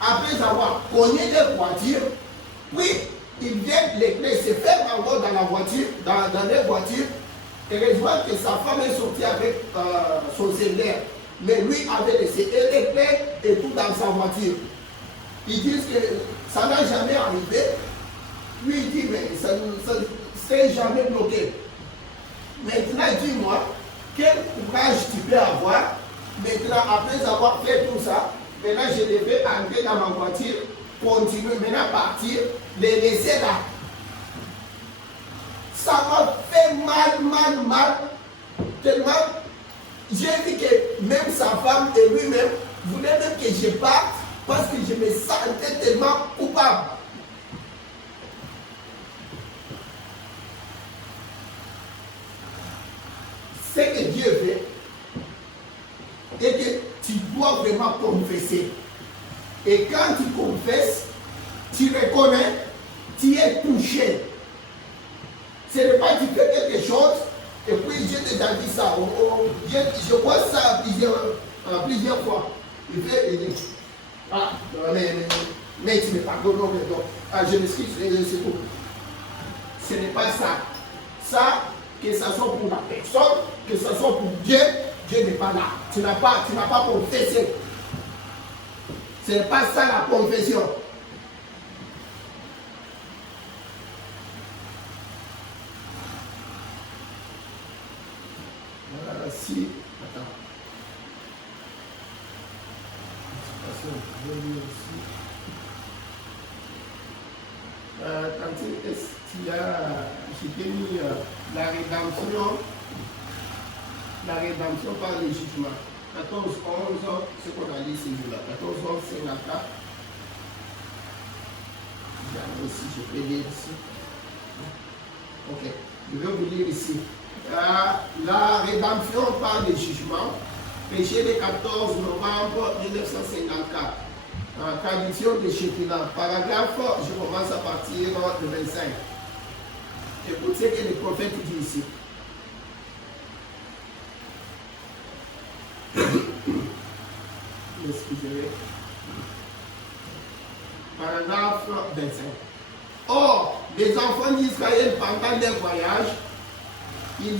après avoir cogné des voitures, puis ils viennent, les clés se ferment encore dans la voiture, dans les voitures, et heureusement que sa femme est sortie avec son cellulaire. Mais lui avait laissé les clés et tout dans sa voiture. Ils disent que ça n'a jamais arrivé. Lui il dit, mais ça ne s'est jamais bloqué. Maintenant, dis-moi, quel courage tu peux avoir. Maintenant, après avoir fait tout ça, maintenant je devais entrer dans ma voiture, continuer, maintenant partir, les laisser là. Ça m'a fait mal, tellement. J'ai vu que même sa femme et lui-même voulaient même que je parte parce que je me sentais tellement coupable. Ce que Dieu fait est que tu dois vraiment confesser. Et quand tu confesses, tu reconnais, tu es touché. Ce n'est pas que tu fais quelque chose. Et puis j'ai déjà dit ça, je vois ça plusieurs fois. Il dit, ah, mais tu me pardonnes, donc, je m'excuse, c'est tout. Ce n'est pas ça. Ça, que ce soit pour la personne, que ce soit pour Dieu, Dieu n'est pas là. Tu n'as pas confessé. Ce n'est pas ça la confession. Si, attends. Est-ce qu'il y a, j'ai mis la rédemption par le jugement. 14, 11, ce qu'on a dit, c'est là. 14, 11, c'est la carte. Aussi, je peux lire ici. Ok, je vais vous lire ici. La rédemption par le jugement, péché le 14 novembre 1954, traduction de Shekina, paragraphe, je commence à partir de 25. Écoute ce que le prophète dit ici. Excusez-moi. Paragraphe 25. Or, les enfants d'Israël pendant leur voyage, ils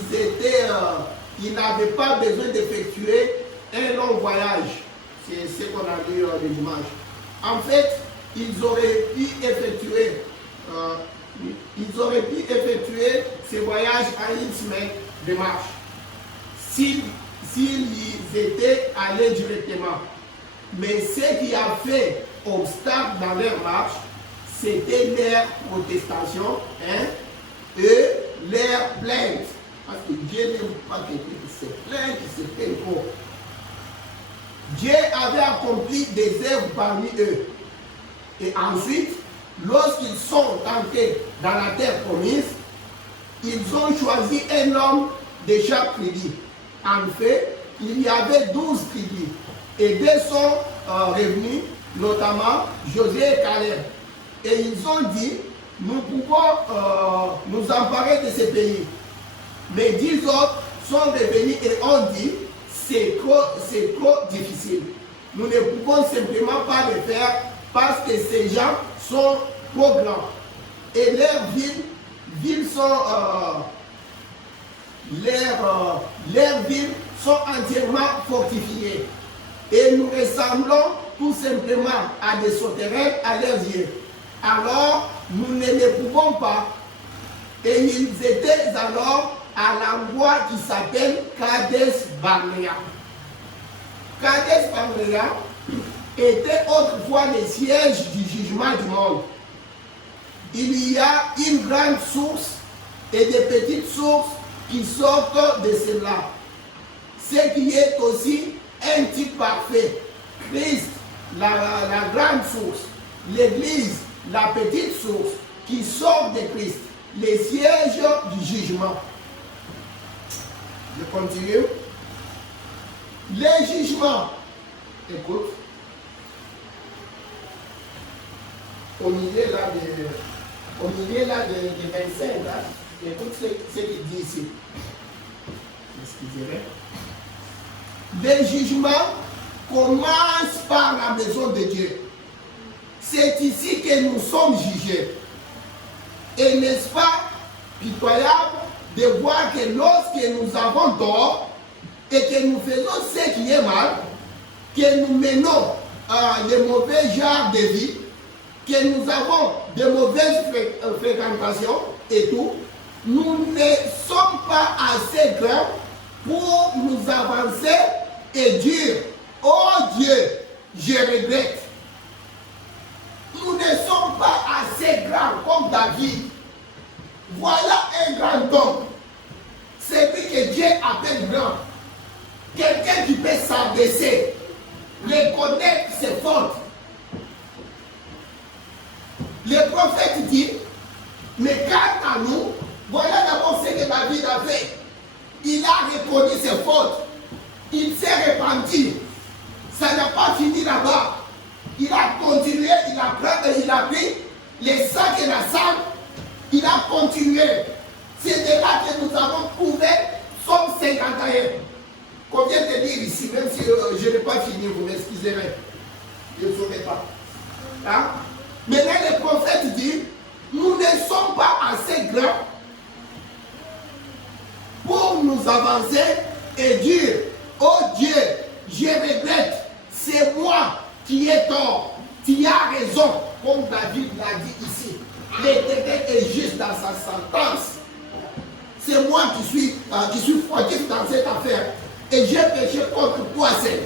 n'avaient pas besoin d'effectuer un long voyage. C'est ce qu'on a lu le dimanche. En fait, ils auraient pu effectuer ce voyage en une semaine de marche s'ils étaient allés directement. Mais ce qui a fait obstacle dans leur marche, c'était leur protestation et leur plainte. Parce que Dieu n'aime pas quelqu'un qui se plaint, qui se plaint trop. Dieu avait accompli des œuvres parmi eux. Et ensuite, lorsqu'ils sont entrés dans la terre promise, ils ont choisi un homme de chaque tribu. En fait, il y avait 12 tribus. Et deux sont revenus, notamment Josué et Caleb. Et ils ont dit, nous pouvons nous emparer de ce pays. Mais 10 autres sont revenus et ont dit, c'est trop difficile. Nous ne pouvons simplement pas le faire parce que ces gens sont trop grands. Et leurs villes sont entièrement fortifiées. Et nous ressemblons tout simplement à des sauterelles à leurs yeux. Alors, nous ne les pouvons pas. Et ils étaient alors à l'endroit qui s'appelle Kadesh Barnea. Kadesh Barnea était autrefois le siège du jugement du monde. Il y a une grande source et des petites sources qui sortent de cela. Ce qui est aussi un type parfait. Christ, la grande source. L'Église, la petite source qui sort de Christ. Les sièges du jugement. Je continue. Les jugements. Écoute. Au milieu là de 25, là, écoute ce qu'il dit ici. Excusez-moi. Les jugements commencent par la maison de Dieu. C'est ici que nous sommes jugés. Et n'est-ce pas pitoyable de voir que lorsque nous avons tort et que nous faisons ce qui est mal, que nous menons les mauvais genres de vie, que nous avons de mauvaises fréquentations et tout, nous ne sommes pas assez grands pour nous avancer et dire, oh Dieu, je regrette. Nous ne sommes pas assez grands comme David. Voilà un grand homme. C'est lui que Dieu appelle grand. Quelqu'un qui peut s'abaisser, reconnaître ses fautes. Le prophète dit, mais quant à nous, voilà d'abord ce que David a fait. Il a reconnu ses fautes. Il s'est repenti. Ça n'a pas fini là-bas. Il a continué, il a pris les sacs et la salle. Il a continué. C'est de là que nous avons trouvé Somme 51. Combien de lire ici, même si je n'ai pas fini, vous m'excuserez. Je ne saurais pas. Hein? Maintenant, le prophète dit, nous ne sommes pas assez grands pour nous avancer et dire, oh Dieu, je regrette, c'est moi qui ai tort, tu as raison, comme David l'a dit ici. L'Éternel est juste dans sa sentence. C'est moi qui suis fautif dans cette affaire. Et j'ai péché contre toi seul.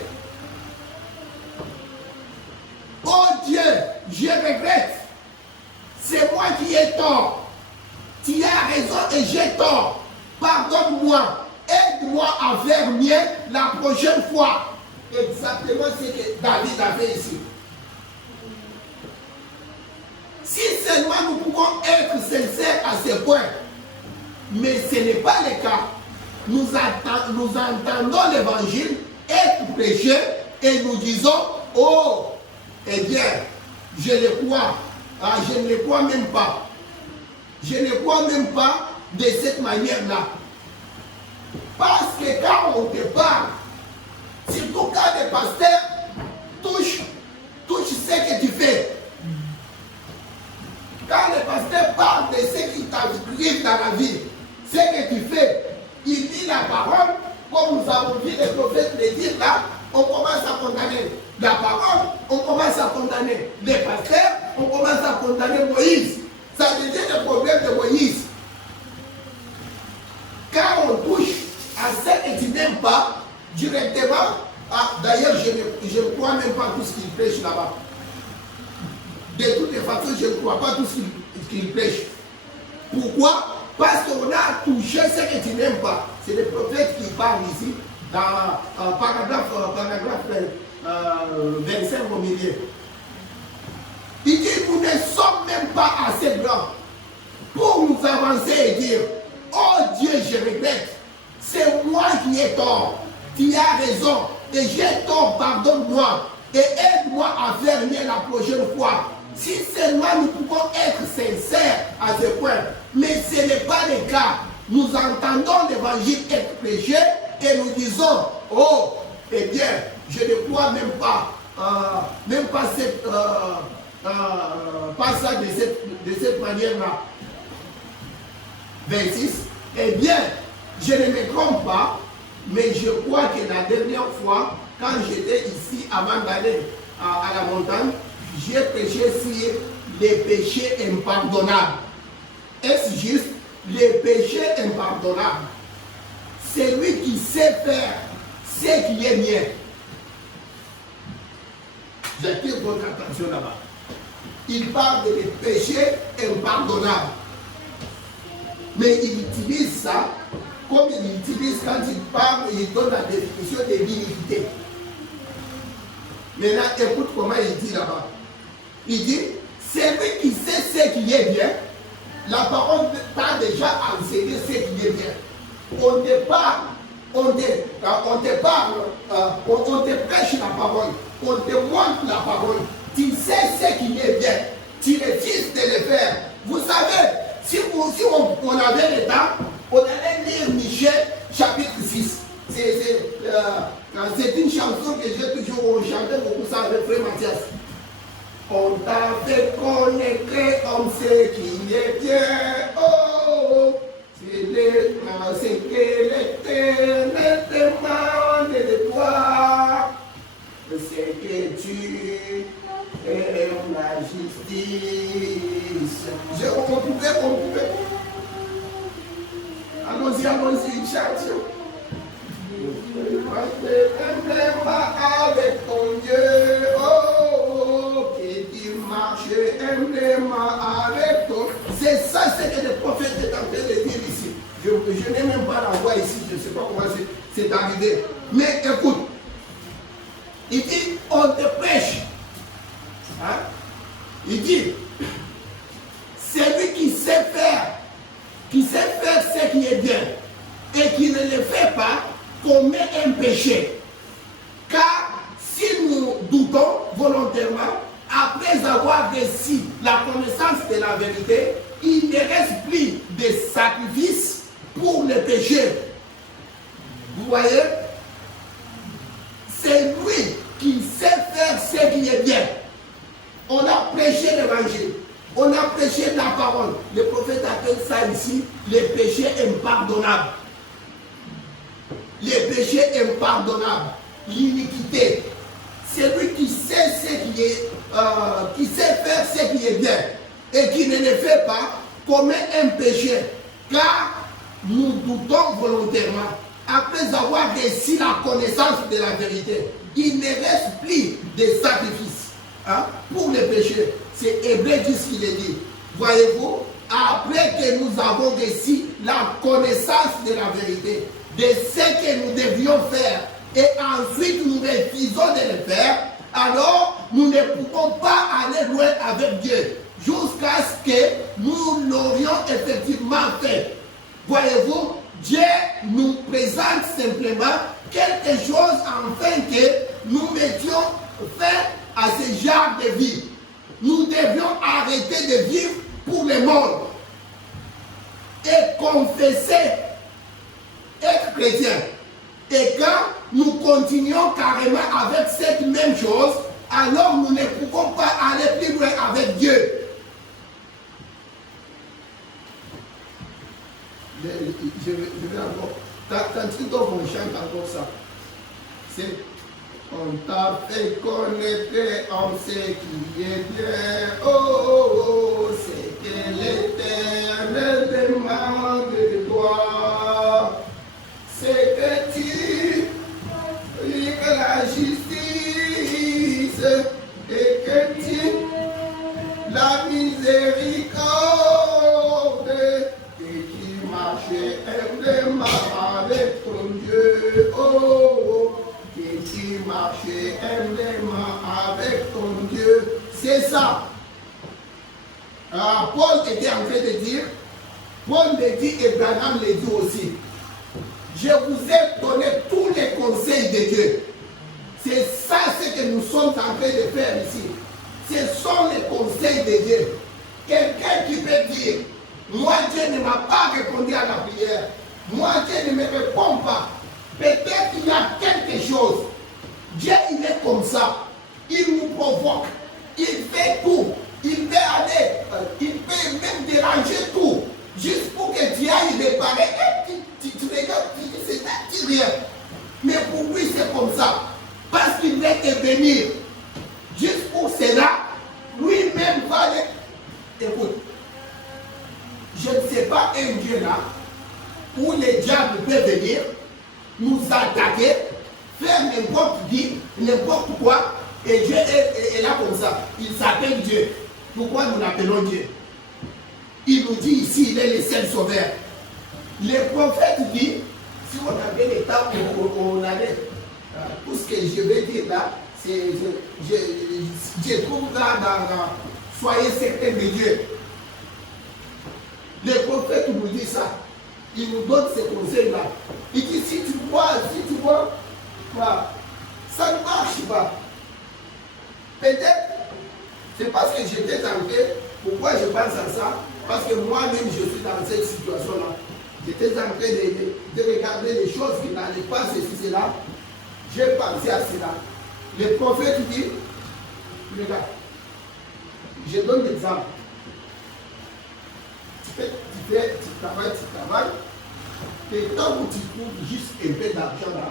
Oh Dieu, je regrette. C'est moi qui ai tort. Tu as raison et j'ai tort. Pardonne-moi. Aide-moi à faire mieux la prochaine fois. Exactement ce que David a fait ici. Si seulement nous pouvons être sincères à ce point, mais ce n'est pas le cas. Nous entendons l'évangile être prêché et nous disons, oh, eh bien, je le crois. Ah, je ne le crois même pas. Je ne crois même pas de cette manière-là. Parce que quand on te parle, surtout quand le pasteur touche ce que tu fais. Quand le pasteur parle de ce qui t'arrive dans la vie, ce que tu fais, il dit la parole, comme nous avons vu les prophètes le dire là, on commence à condamner la parole, on commence à condamner les pasteurs, on commence à condamner Moïse. Ça devient le problème de Moïse. Quand on touche à ce que tu n'aimes pas, directement, d'ailleurs je ne crois même pas tout ce qu'il prêche là-bas. De toutes les façons, je ne crois pas tout ce qu'il prêche. Pourquoi? Parce qu'on a touché ce que tu n'aimes pas. C'est le prophète qui parle ici, dans paragraphe 25 au milieu. Il dit, nous ne sommes même pas assez grands pour nous avancer et dire, oh Dieu, je regrette, c'est moi qui ai tort, tu as raison, et j'ai tort, pardonne-moi, et aide-moi à faire mieux la prochaine fois. Si seulement nous pouvons être sincères à ce point, mais ce n'est pas le cas. Nous entendons l'évangile être prêché et nous disons, oh, eh bien, je ne crois même pas cette, pas ça de cette manière-là. 26, eh bien, je ne me trompe pas, mais je crois que la dernière fois, quand j'étais ici, avant d'aller à la montagne, j'ai prêché sur les péchés impardonnables. Est-ce juste les péchés impardonnables? C'est lui qui sait faire ce qui est bien. J'attire votre attention là-bas. Il parle des péchés impardonnables. Mais il utilise ça comme il utilise quand il parle, il donne la définition de l'iniquité. Maintenant, écoute comment il dit là-bas. Il dit, c'est lui qui sait ce qui est bien. La parole t'a déjà enseigné ce qui est bien. On te parle, on te prêche la parole, on te montre la parole. Tu sais ce qui est bien. Tu refuses de le faire. Vous savez, si on avait le temps, on allait lire Michée chapitre 6. C'est une chanson que j'ai toujours chanté beaucoup ça avec Frère Mathias. On t'a fait connaître comme ce qui est bien. Oh, c'est que l'Éternel demande de toi. C'est que tu aimes la justice. On pouvait. Allons-y, une chanson. Avec ton Dieu, oh, que tu marches humblement avec ton. C'est ça ce que le prophète est en train de dire ici. Je n'ai même pas la voix ici, je ne sais pas comment c'est arrivé. Mais écoute, il dit, on te prêche. Hein? Il dit, c'est lui qui sait faire ce qui est bien et qui ne le fait pas, commet un péché. Car si nous doutons volontairement, après avoir reçu la connaissance de la vérité, il ne reste plus de sacrifice pour le péché. Vous voyez? C'est lui qui sait faire ce qui est bien. On a prêché l'évangile. On a prêché la parole. Le prophète appelle ça ici les péchés impardonnables. Les péchés impardonnables, l'iniquité. C'est lui qui sait qui sait faire ce qui est bien et qui ne le fait pas commet un péché. Car nous doutons volontairement. Après avoir reçu la connaissance de la vérité, il ne reste plus de sacrifice pour le péché. C'est Hébreu 10 qui le dit. Voyez-vous, après que nous avons reçu la connaissance de la vérité, de ce que nous devions faire, et ensuite nous refusons de le faire, alors nous ne pouvons pas aller loin avec Dieu, jusqu'à ce que nous l'aurions effectivement fait. Voyez-vous, Dieu nous présente simplement quelque chose afin que nous mettions fin à ce genre de vie. Nous devions arrêter de vivre pour le monde et confesser être chrétien. Et quand nous continuons carrément avec cette même chose, alors nous ne pouvons pas aller plus loin avec Dieu. Je vais encore. Quand tu dors, on chante encore ça. C'est on t'a fait connaître en ce qui est bien. Oh, c'est que l'Éternel demande de toi. C'est que tu livres la justice et que tu la miséricorde et tu marches humblement avec ton Dieu. Oh, que tu marcher humblement avec ton Dieu. C'est ça. Paul était en train de dire, Paul le dit et Branham le dit aussi. Je vous ai donné tous les conseils de Dieu. C'est ça ce que nous sommes en train de faire ici. Ce sont les conseils de Dieu. Quelqu'un qui peut dire, moi Dieu ne m'a pas répondu à la prière. Moi Dieu ne me répond pas. Peut-être qu'il y a quelque chose. Dieu il est comme ça. Il nous provoque. Il fait tout. Il peut aller. Il peut même déranger tout. Juste pour que tu ailles réparer. Tu regardes, tu dis c'est un petit rien. Mais pour lui c'est comme ça. Parce qu'il veut te bénir. Juste pour cela, lui-même va aller. Écoute, je ne sais pas un Dieu là où les diables peuvent venir nous attaquer, faire n'importe qui, n'importe quoi, et Dieu est là comme ça. Il s'appelle Dieu. Pourquoi nous l'appelons Dieu? Il nous dit ici, il est le seul sauveur. Les prophètes disent, si on avait le temps où on allait, tout ce que je vais dire là, c'est, je trouve là dans soyez certains de Dieu. Les prophètes nous disent ça. Ils nous donnent ces conseils-là. Ils disent, si tu vois, ça ne marche pas. Peut-être, c'est parce que j'étais tenté. Pourquoi je pense à ça? Parce que moi-même, je suis dans cette situation-là. J'étais en train de regarder les choses qui n'allaient pas, ceci, cela. J'ai pensé à cela. Le prophète dit, regarde, je donne l'exemple. Tu travailles, et tant que tu trouves juste un peu d'argent là,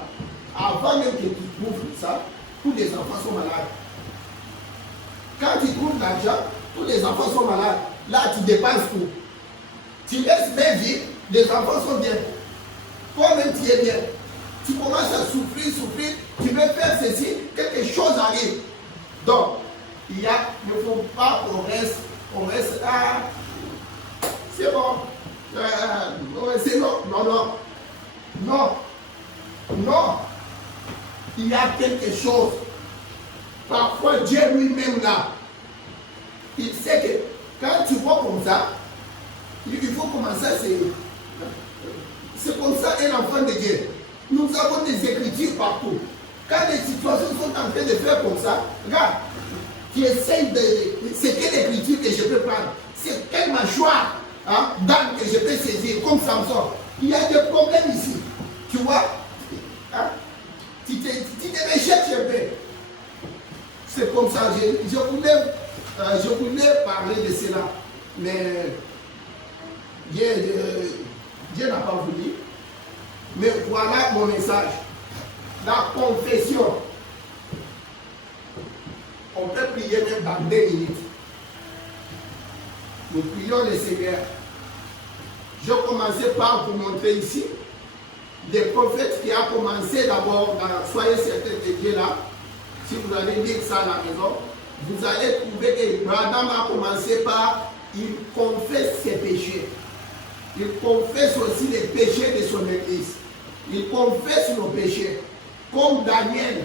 avant même que tu trouves ça, tous les enfants sont malades. Quand tu trouves l'argent, tous les enfants sont malades. Là, tu dépenses tout. Tu laisses bien vivre, les enfants sont bien. Toi-même, tu es bien. Tu commences à souffrir, tu veux faire ceci, quelque chose arrive. Donc, il ne faut pas qu'on reste là. C'est bon. C'est non. Il y a quelque chose. Parfois, Dieu lui-même là, il sait que quand tu vois comme ça, il faut commencer à c'est comme ça un enfant de Dieu. Nous avons des écritures partout. Quand les situations sont en train de faire comme ça, regarde, tu essayes de. C'est quelle écriture que je peux prendre? C'est quelle mâchoire d'âme que je peux saisir, comme Samson? Il y a des problèmes ici. Tu vois? Tu te recherches un peu. C'est comme ça. Je voulais parler de cela. Mais Dieu n'a pas voulu. Mais voilà mon message. La confession. On peut prier même dans 2 minutes. Nous prions le Seigneur. Je commençais par vous montrer ici des prophètes qui ont commencé d'abord dans Soyez certains de Dieu là. Si vous allez lire ça à la maison, vous allez trouver que Branham a commencé par il confesse ses péchés. Il confesse aussi les péchés de son église. Il confesse nos péchés. Comme Daniel.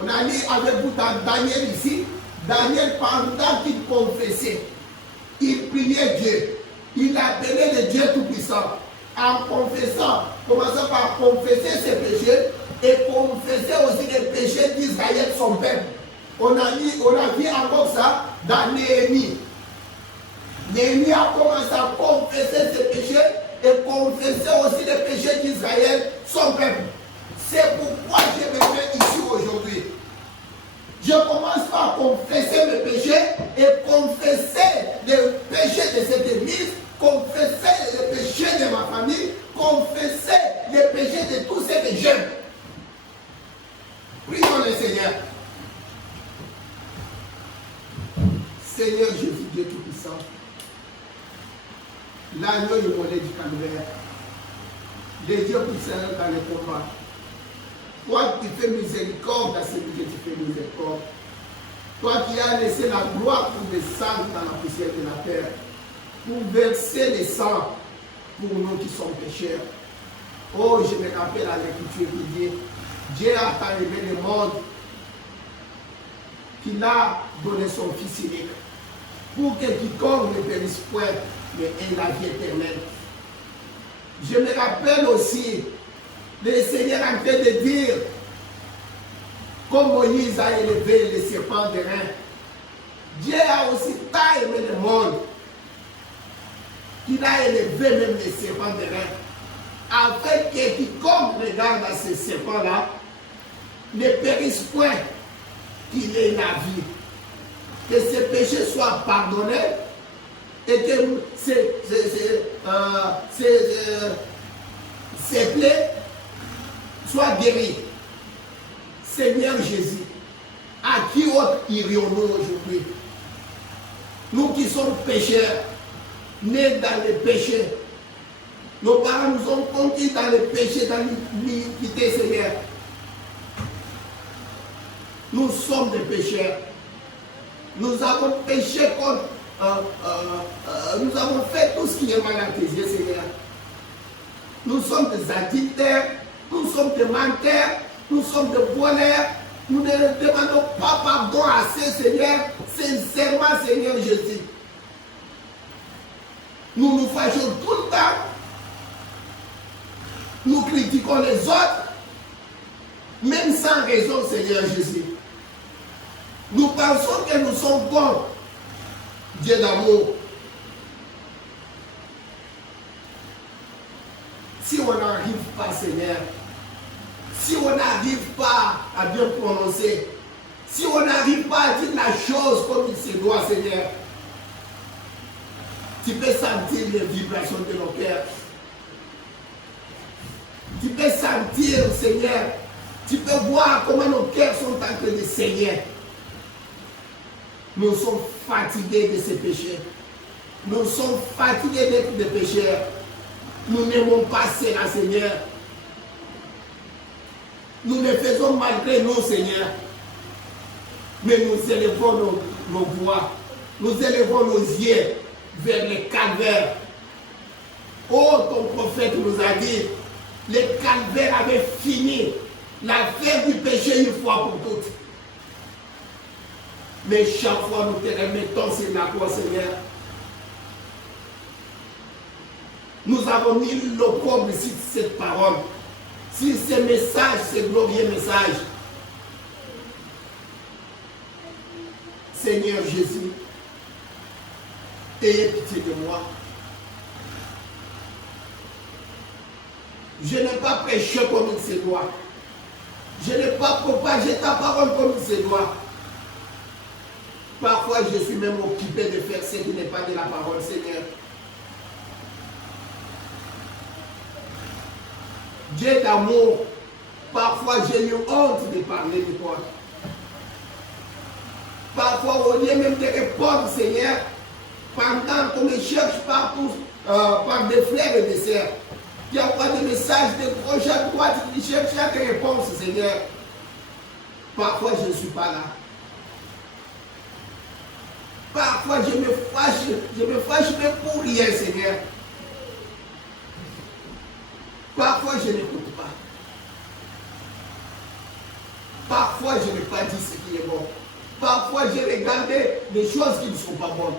On a lu avec vous dans Daniel ici. Daniel, pendant qu'il confessait, il priait Dieu. Il appelait le Dieu Tout-Puissant. En confessant, commençant par confesser ses péchés et confesser aussi les péchés d'Israël, son peuple. On a vu encore ça dans Néhémie. Néhémie a commencé à confesser ses péchés et confesser aussi les péchés d'Israël, son peuple. C'est pourquoi je me mets ici aujourd'hui. Je commence par confesser mes péchés et confesser les péchés de cette église, confesser les péchés de ma famille, confesser les péchés de tous ceux que j'aime. Prions le Seigneur. Seigneur Jésus, Dieu Tout-Puissant, l'agneau immolé du calvaire, le Dieu puissant dans le combat. Toi qui fais miséricorde à celui que tu fais miséricorde. Toi qui as laissé la gloire pour descendre dans la poussière de la terre, pour verser le sang pour nous qui sommes pécheurs. Oh, je me rappelle à l'écriture qui dit, Dieu a tant aimé le monde qu'il a donné son Fils unique, pour que quiconque ne périsse point, mais ait la vie éternelle. Je me rappelle aussi, le Seigneur en train de dire, comme Moïse a élevé les serpents de rein, Dieu a aussi tant aimé le monde, qu'il a élevé même les serpents de rein, afin que quiconque regarde à ces serpents-là, ne périsse point, qu'il ait la vie. Que ses péchés soient pardonnés et que ses plaies soient guéries. Seigneur Jésus, à qui autre irions-nous aujourd'hui? Nous qui sommes pécheurs, nés dans le péché, nos parents nous ont conduits dans le péché, dans l'iniquité, Seigneur. Nous sommes des pécheurs. Nous avons péché contre. Nous avons fait tout ce qui est mal à tes yeux, Seigneur. Nous sommes des adultères, nous sommes des menteurs, nous sommes des voleurs. Nous ne demandons pas pardon assez, Seigneur, sincèrement, Seigneur Jésus. Nous nous fâchons tout le temps. Nous critiquons les autres, même sans raison, Seigneur Jésus. Nous pensons que nous sommes bons. Dieu d'amour. Si on n'arrive pas, Seigneur, si on n'arrive pas à bien prononcer, si on n'arrive pas à dire la chose comme il se doit, Seigneur, tu peux sentir les vibrations de nos cœurs. Tu peux sentir, Seigneur, tu peux voir comment nos cœurs sont en train de saigner. Nous sommes fatigués de ces péchés. Nous sommes fatigués d'être des pécheurs. Nous n'aimons pas cela, Seigneur. Nous le faisons malgré nous, Seigneur. Mais nous élevons nos voix. Nous élevons nos yeux vers le calvaire. Oh, ton prophète nous a dit, le calvaire avait fini l'affaire du péché une fois pour toutes. Mais chaque fois nous te remettons sur la croix, Seigneur. Nous avons mis l'opprobre sur cette parole, sur ce message, ce glorieux message. Seigneur Jésus, ayez pitié de moi. Je n'ai pas prêché comme il se doit. Je n'ai pas propagé ta parole comme il se doit. Parfois, je suis même occupé de faire ce qui n'est pas de la parole, Seigneur. Dieu d'amour, parfois j'ai eu honte de parler de toi. Parfois, au lieu même de répondre, Seigneur, pendant qu'on me cherche partout, par des frères et des sœurs, qui envoient des messages de gauche à droite, qui cherchent chaque réponse, Seigneur. Parfois, je ne suis pas là. Parfois, je me fâche même pour rien, Seigneur. Parfois, je n'écoute pas. Parfois, je n'ai pas dit ce qui est bon. Parfois, j'ai regardé des choses qui ne sont pas bonnes.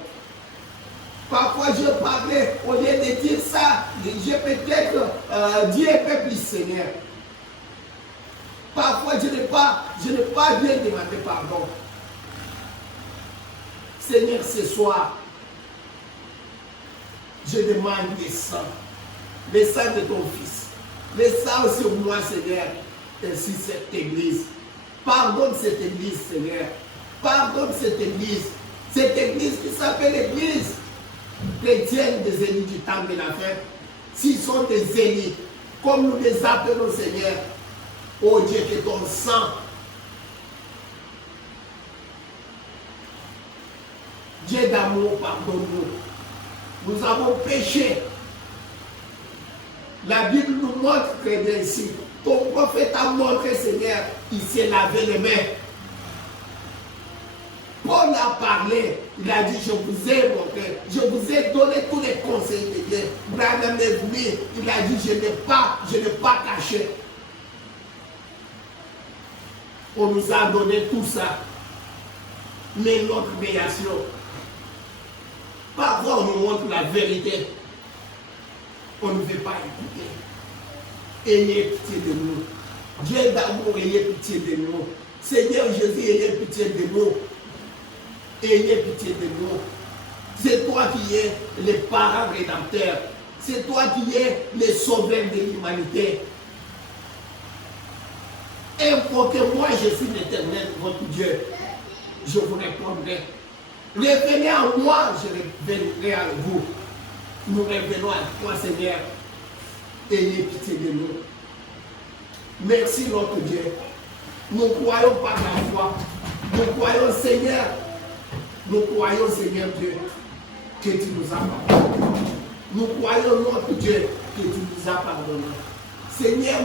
Parfois, je parlais, au lieu de dire ça, j'ai peut-être dit un peu plus, Seigneur. Parfois, je n'ai pas bien demandé pardon. Seigneur, ce soir, je demande le sang de ton Fils, le sang sur moi, Seigneur, et sur cette église. Pardonne cette église, Seigneur. Pardonne cette église qui s'appelle l'église chrétienne des élites du temps de la fin. S'ils sont des élites, comme nous les appelons, Seigneur, oh Dieu, que ton sang, Dieu d'amour, pardonne-nous. Nous avons péché. La Bible nous montre très bien ici. Ton prophète a montré, Seigneur, il s'est lavé les mains. Paul a parlé, il a dit, je vous ai montré, je vous ai donné tous les conseils de Dieu. Branham est venu, il a dit, je n'ai pas caché. On nous a donné tout ça. mais notre création. Parfois, on nous montre la vérité. On ne veut pas écouter. Ayez pitié de nous. Dieu d'amour, ayez pitié de nous. Seigneur Jésus, ayez pitié de nous. Ayez pitié de nous. C'est toi qui es le parent rédempteur. C'est toi qui es le sauveur de l'humanité. Invoquez-moi, je suis l'Éternel, votre Dieu. Je vous répondrai. Revenez à moi, je reviendrai à vous. Nous revenons à toi, Seigneur. Ayez pitié de nous. Merci, notre Dieu. Nous croyons par la foi. Nous croyons, Seigneur. Nous croyons, Seigneur Dieu, que tu nous as pardonné. Nous croyons, notre Dieu, que tu nous as pardonné. Seigneur,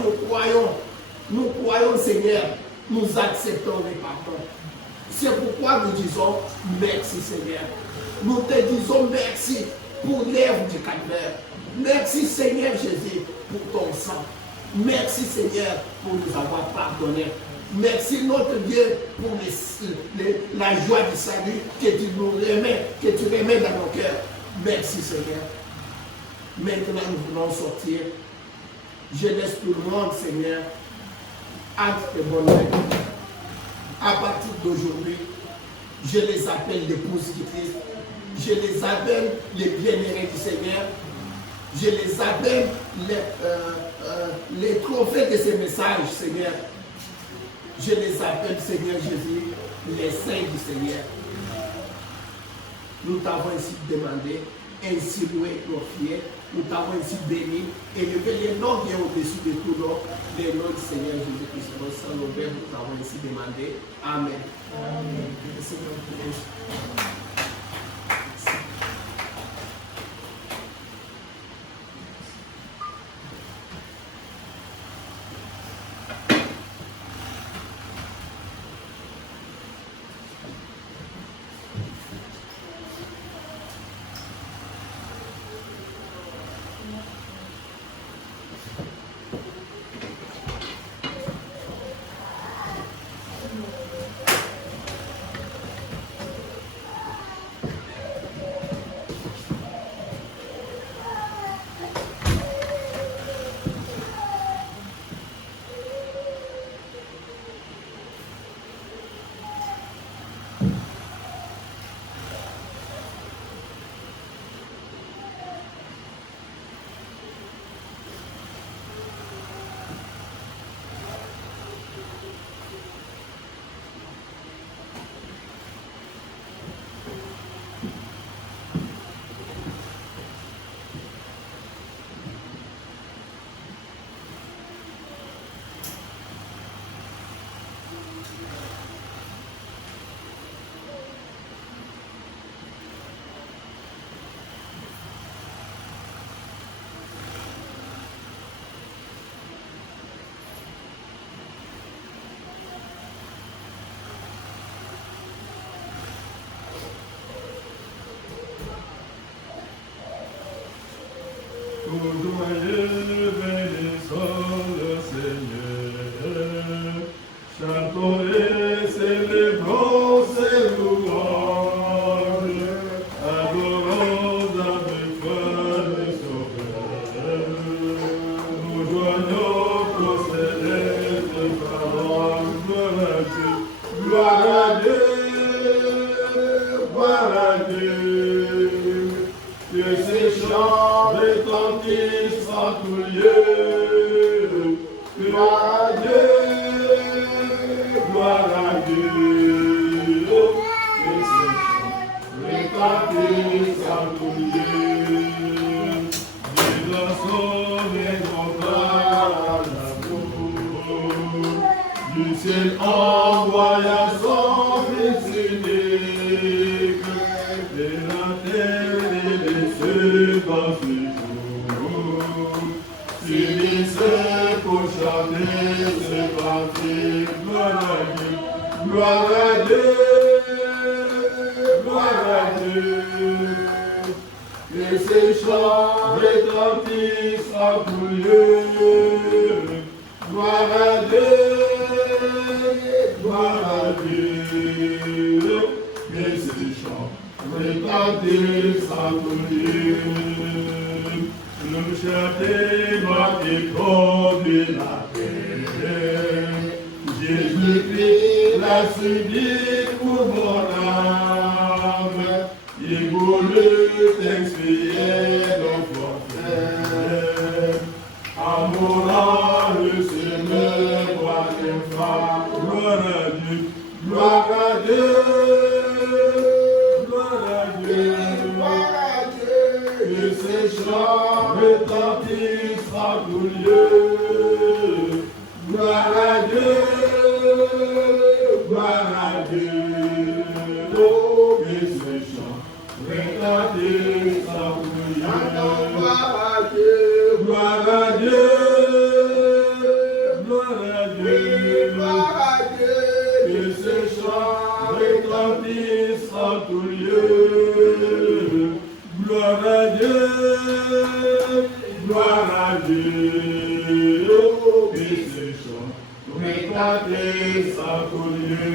nous croyons, Seigneur, nous acceptons le pardon. C'est pourquoi nous disons merci, Seigneur. Nous te disons merci pour l'œuvre du calvaire. Merci, Seigneur Jésus, pour ton sang. Merci, Seigneur, pour nous avoir pardonné. Merci, notre Dieu, pour la joie du salut que tu nous remets, que tu remets dans nos cœurs. Merci, Seigneur. Maintenant, nous voulons sortir. Je laisse tout le monde, Seigneur, entre tes bonnes mains. À partir d'aujourd'hui, je les appelle les épouse du Christ. Je les appelle les bien-aimés du Seigneur. Je les appelle les trophées de ces messages, Seigneur. Je les appelle, Seigneur Jésus, les saints du Seigneur. Nous t'avons ainsi demandé, ainsi loué, glorifié. Nous t'avons ainsi béni, élevé les noms qui est au-dessus de tout nom, les noms du Seigneur Jésus-Christ. Dans son nom, nous t'avons ainsi demandé. Amen. Amen. Le Seigneur vous bénisse. Joyeux, bénissons le Seigneur, chantons et célébrons ses louanges, adorons avec foi le Sauveur, nous joignons pour célestes paroles, gloire à Dieu, gloire à Dieu, que ces chants retentissent en tout lieu. Gloire à Dieu, gloire à Dieu. Que ces chants retentissent en tout lieu. Dieu dans son incontrôlable amour, du ciel envoya son Fils unique, de la terre et des cieux dans ce jour. S'unissez pour chanter ce cantique, gloire à Dieu, gloire à Dieu, gloire à Dieu. Que ces chants retentissent en tout lieu, gloire à Dieu, gloire à Dieu. que ces chants retentissent à ton Dieu. Nous chantons qui conduit la paix. Jésus-Christ, la subie pour mon âme. Il voulut t'expier nos forfaits. Amourant le Seigneur, toi tes femmes. Gloire à Dieu, gloire à Dieu, gloire à Dieu, gloire à Dieu. Que ces chants retentissent à tout lieu. Gloire à Dieu, gloire à Dieu. Oh, que ces chants retentissent à tout lieu. Gloire à Dieu, gloire à Dieu, gloire à Dieu, gloire à Dieu. Que ces chants retentissent à tout lieu. Gloire à Dieu, gloire à Dieu. Oh, que ces chants retentissent à tout lieu.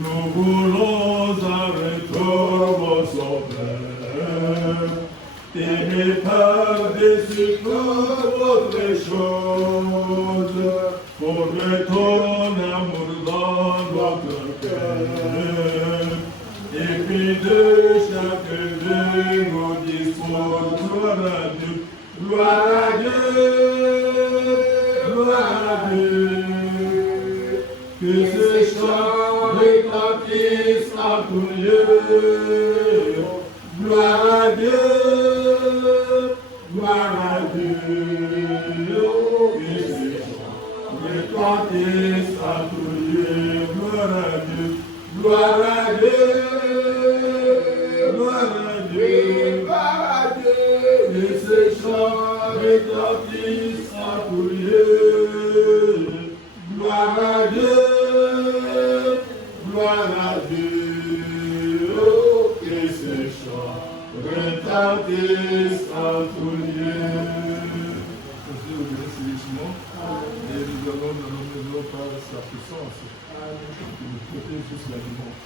Nous voulons arrêter mon sauveur. T'aimer par-dessus toute autre chose, pour ton amour dans notre cœur. Et puis de chaque jour, nous disons gloire à Dieu, gloire à Dieu, gloire à Dieu. Que ces chants retentissent à tout lieu. Gloire à Dieu, gloire à Dieu. Que ces chants retentissent à tout lieu. Gloire à Dieu, gloire à Dieu, gloire à Dieu, gloire à Dieu. Que ces chants retentissent à tout lieu. Gloire à Dieu, gloire à Dieu. Oh, que ces chants retentissent à tout lieu. Dieu obéisse richement et nous allons dans nos maisons par sa puissance qui nous protège jusqu'à la mort.